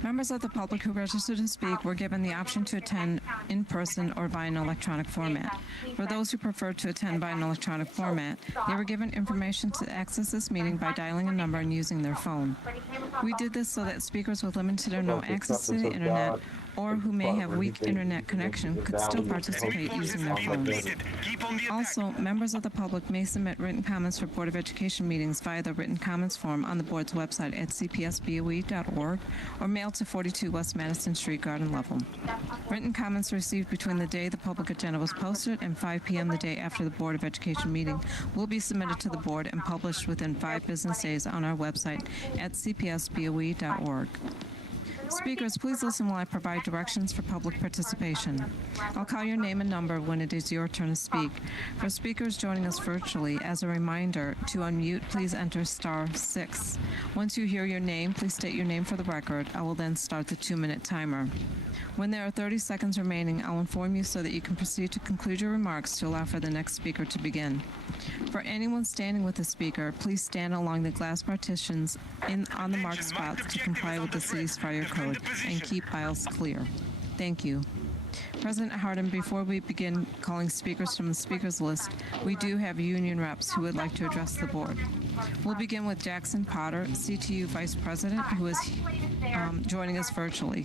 Members of the public who registered to speak were given the option to attend in person or via an electronic format. For those who prefer to attend by an electronic format, they were given information to access this meeting by dialing a number and using their phone. We did this so that speakers with limited or no access to the internet or who may have weak internet connection could still participate using their phones. Also, members of the public may submit written comments for Board of Education meetings via the written comments form on the board's website at cpsboe.org or mail to 42 West Madison Street, Garden Level. Written comments received between the day the public agenda was posted and 5 p.m. the day after the Board of Education meeting will be submitted to the board and published within 5 business days on our website at cpsboe.org. Speakers, please listen while I provide directions for public participation. I'll call your name and number when it is your turn to speak. For speakers joining us virtually, as a reminder, to unmute, please enter *6. Once you hear your name, please state your name for the record. I will then start the 2-minute timer. When there are 30 seconds remaining, I'll inform you so that you can proceed to conclude your remarks to allow for the next speaker to begin. For anyone standing with the speaker, please stand along the glass partitions on the marked spots to comply with the city's fire code and keep aisles clear. Thank you. President Hardin, before we begin calling speakers from the speakers list, we do have union reps who would like to address the board. We'll begin with Jackson Potter, CTU Vice President, who is joining us virtually.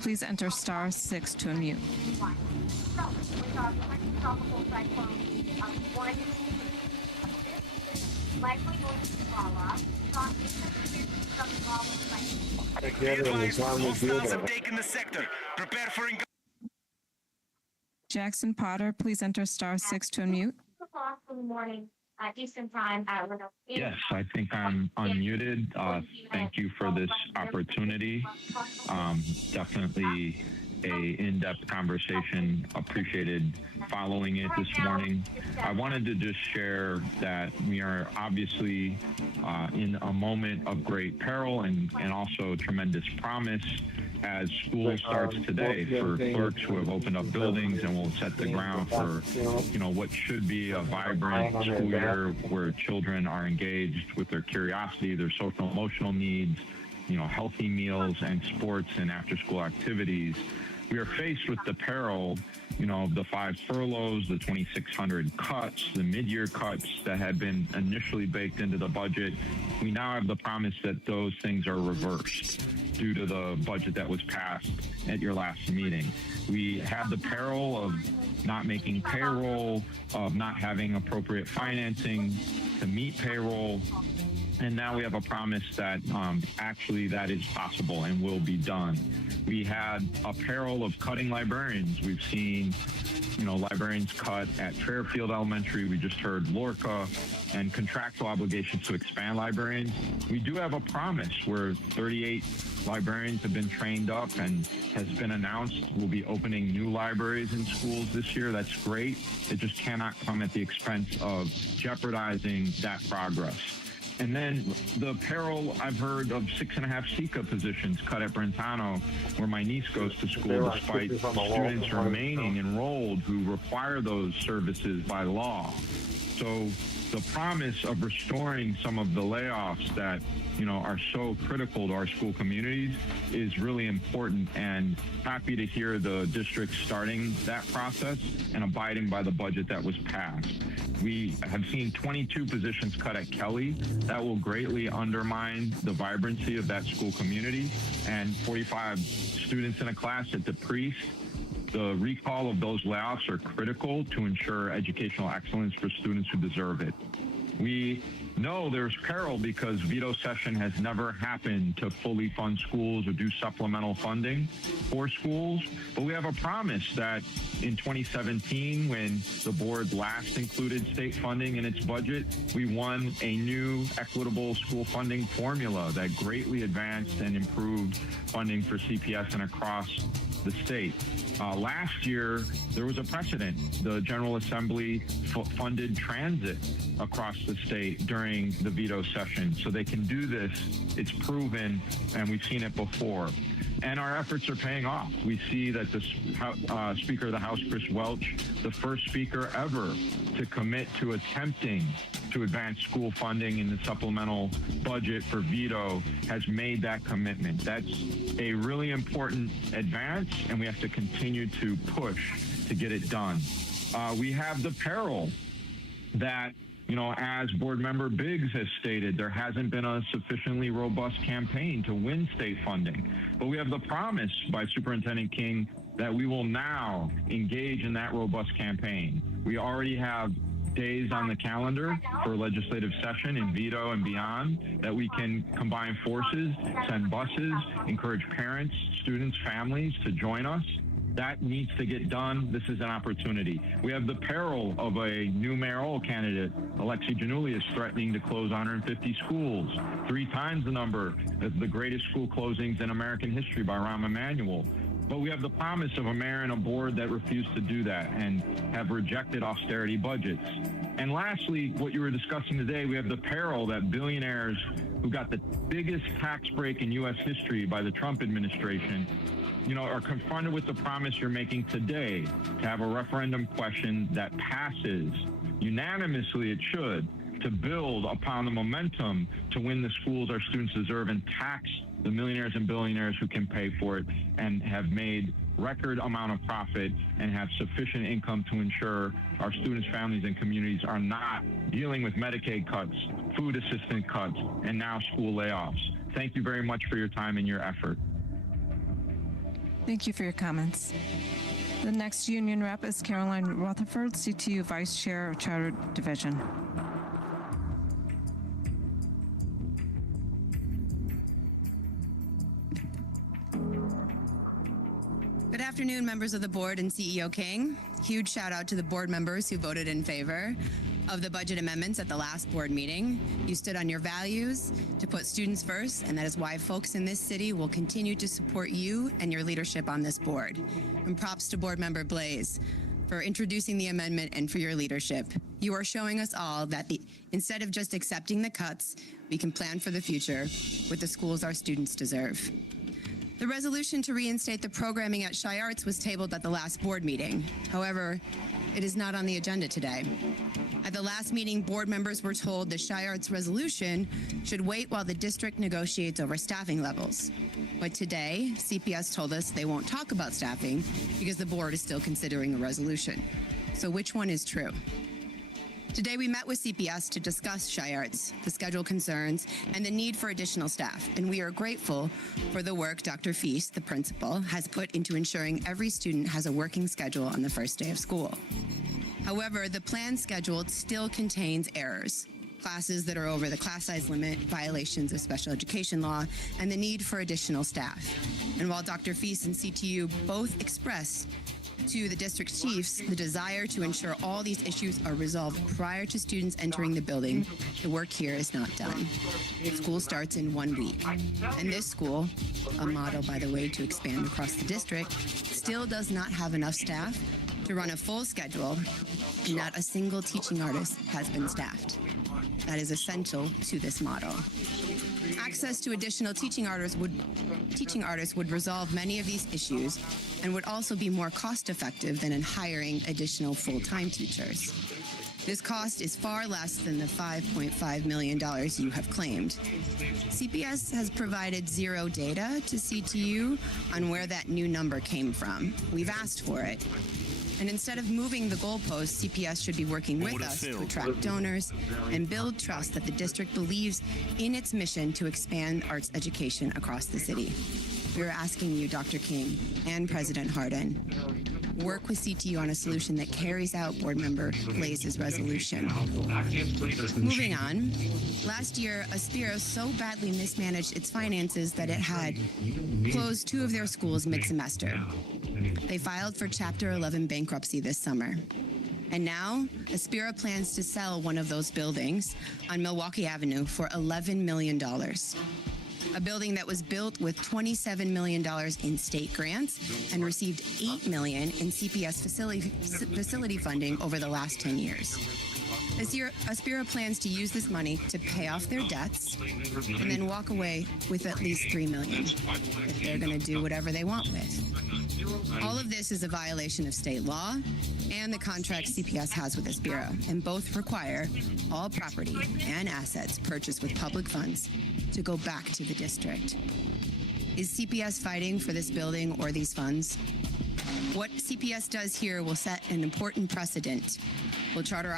Please enter *6 to unmute. Hostiles have taken the sector. Prepare for Jackson Potter, please enter *6 to unmute. Yes, I think I'm unmuted. Thank you for this opportunity. Definitely a in-depth conversation. Appreciated following it this morning. I wanted to just share that we are obviously in a moment of great peril and also tremendous promise as school starts today for clerks who have opened up buildings and will set the ground for, what should be a vibrant school year where children are engaged with their curiosity, their social emotional needs, healthy meals and sports and after-school activities. We are faced with the peril, of the 5 furloughs, the 2,600 cuts, the mid-year cuts that had been initially baked into the budget. We now have the promise that those things are reversed due to the budget that was passed at your last meeting. We have the peril of not making payroll, of not having appropriate financing to meet payroll. And now we have a promise that actually that is possible and will be done. We had a peril of cutting librarians. We've seen, librarians cut at Fairfield Elementary. We just heard Lorca, and contractual obligations to expand librarians. We do have a promise where 38 librarians have been trained up and has been announced we'll be opening new libraries in schools this year. That's great. It just cannot come at the expense of jeopardizing that progress. And then the peril I've heard of 6.5 SECA positions cut at Brentano, where my niece goes to school, despite students remaining enrolled who require those services by law. So the promise of restoring some of the layoffs that, are so critical to our school communities is really important, and happy to hear the district starting that process and abiding by the budget that was passed. We have seen 22 positions cut at Kelly. That will greatly undermine the vibrancy of that school community, and 45 students in a class at the Priest. The recall of those layoffs are critical to ensure educational excellence for students who deserve it. We No, there's peril because veto session has never happened to fully fund schools or do supplemental funding for schools. But we have a promise that in 2017, when the board last included state funding in its budget, we won a new equitable school funding formula that greatly advanced and improved funding for CPS and across the state. Last year, there was a precedent. The General Assembly funded transit across the state during the veto session. So they can do this. It's proven, and we've seen it before. And our efforts are paying off. We see that the Speaker of the House, Chris Welch, the first speaker ever to commit to attempting to advance school funding in the supplemental budget for veto, has made that commitment. That's a really important advance, and we have to continue to push to get it done. We have the peril that, you know, as Board Member Biggs has stated, there hasn't been a sufficiently robust campaign to win state funding. But we have the promise by Superintendent King that we will now engage in that robust campaign. We already have days on the calendar for legislative session in veto and beyond that we can combine forces, send buses, encourage parents, students, families to join us. That needs to get done. This is an opportunity. We have the peril of a new mayoral candidate, Alexi Giannulli, threatening to close 150 schools, 3 times the number of the greatest school closings in American history by Rahm Emanuel. But we have the promise of a mayor and a board that refuse to do that and have rejected austerity budgets. And lastly, what you were discussing today, we have the peril that billionaires who got the biggest tax break in U.S. history by the Trump administration, you know, are confronted with the promise you're making today to have a referendum question that passes unanimously, it should, to build upon the momentum to win the schools our students deserve and tax the millionaires and billionaires who can pay for it and have made record amount of profit and have sufficient income to ensure our students, families, and communities are not dealing with Medicaid cuts, food assistance cuts, and now school layoffs. Thank you very much for your time and your effort. Thank you for your comments. The next union rep is Caroline Rutherford, CTU Vice Chair of Charter Division. Good afternoon, members of the board and CEO King. Huge shout out to the board members who voted in favor of the budget amendments at the last board meeting. You stood on your values to put students first, and that is why folks in this city will continue to support you and your leadership on this board. And props to board member Blaze for introducing the amendment and for your leadership. You are showing us all that instead of just accepting the cuts, we can plan for the future with the schools our students deserve. The resolution to reinstate the programming at Shy Arts was tabled at the last board meeting. However, it is not on the agenda today. At the last meeting, board members were told the Shy Arts resolution should wait while the district negotiates over staffing levels. But today, CPS told us they won't talk about staffing because the board is still considering a resolution. So which one is true? Today, we met with CPS to discuss Shy Arts, the schedule concerns, and the need for additional staff. And we are grateful for the work Dr. Feast, the principal, has put into ensuring every student has a working schedule on the first day of school. However, the plan schedule still contains errors, classes that are over the class size limit, violations of special education law, and the need for additional staff. And while Dr. Feast and CTU both expressed to the district chiefs the desire to ensure all these issues are resolved prior to students entering the building, the work here is not done. School starts in 1 week. And this school, a model, by the way, to expand across the district, still does not have enough staff to run a full schedule, and not a single teaching artist has been staffed. That is essential to this model. Access to additional teaching artists would resolve many of these issues and would also be more cost-effective than in hiring additional full-time teachers. This cost is far less than the $5.5 million you have claimed. CPS has provided zero data to CTU on where that new number came from. We've asked for it. And instead of moving the goalposts, CPS should be working with us to attract donors and build trust that the district believes in its mission to expand arts education across the city. we are asking you, Dr. King and President Hardin, work with CTU on a solution that carries out Board Member Blaze's resolution. Moving on, last year, Aspiro so badly mismanaged its finances that it had closed 2 of their schools mid-semester. They filed for Chapter 11 bankruptcy this summer. And now, Aspiro plans to sell one of those buildings on Milwaukee Avenue for $11 million. A building that was built with $27 million in state grants and received $8 million in CPS facility funding over the last 10 years. Aspiro plans to use this money to pay off their debts and then walk away with at least $3 million that they're going to do whatever they want with. All of this is a violation of state law and the contract CPS has with Aspiro, and both require all property and assets purchased with public funds to go back to the district. Is CPS fighting for this building or these funds? What CPS does here will set an important precedent. Will charter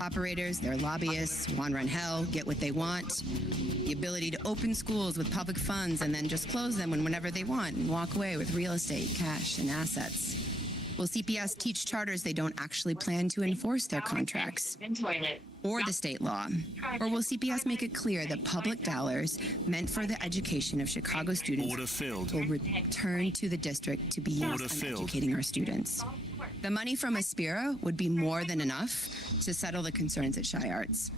operators, their lobbyists, run hell, get what they want? The ability to open schools with public funds and then just close them whenever they want and walk away with real estate, cash, and assets. Will CPS teach charters they don't actually plan to enforce their contracts or the state law? Or will CPS make it clear that public dollars meant for the education of Chicago students will return to the district to be used on educating our students? The money from Aspiro would be more than enough to settle the concerns at Shy Arts.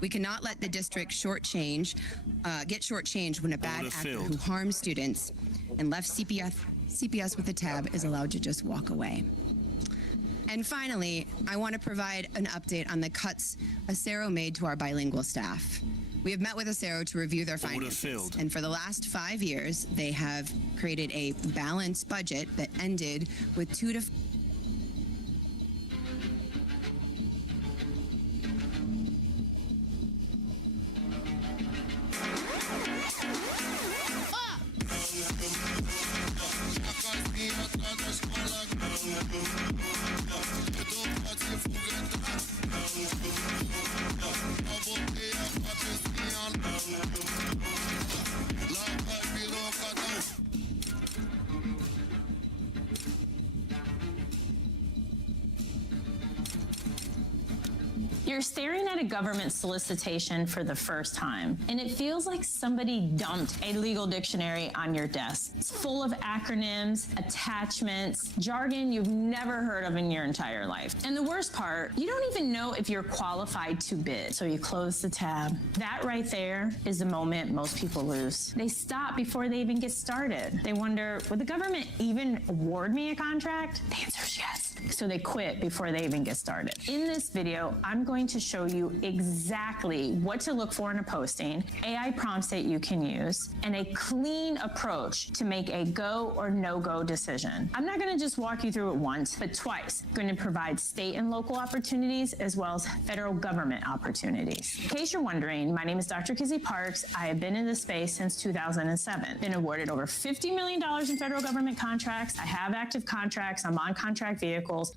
We cannot let the district get shortchanged when a bad actor who harms students and left CPS with a tab is allowed to just walk away. And finally, I want to provide an update on the cuts Acero made to our bilingual staff. We have met with Acero to review their finances, and for the last 5 years, they have created a balanced budget that ended with 2 to You're staring at a government solicitation for the first time, and it feels like somebody dumped a legal dictionary on your desk. It's full of acronyms, attachments, jargon you've never heard of in your entire life. And the worst part, you don't even know if you're qualified to bid. So you close the tab. That right there is the moment most people lose. They stop before they even get started. They wonder, would the government even award me a contract? The answer is yes. So they quit before they even get started. In this video, I'm going to show you exactly what to look for in a posting, AI prompts that you can use, and a clean approach to make a go or no-go decision. I'm not going to just walk you through it once, but twice. I'm going to provide state and local opportunities as well as federal government opportunities. In case you're wondering, my name is Dr. Kizzy Parks. I have been in this space since 2007. Been awarded over $50 million in federal government contracts. I have active contracts. I'm on contract vehicles.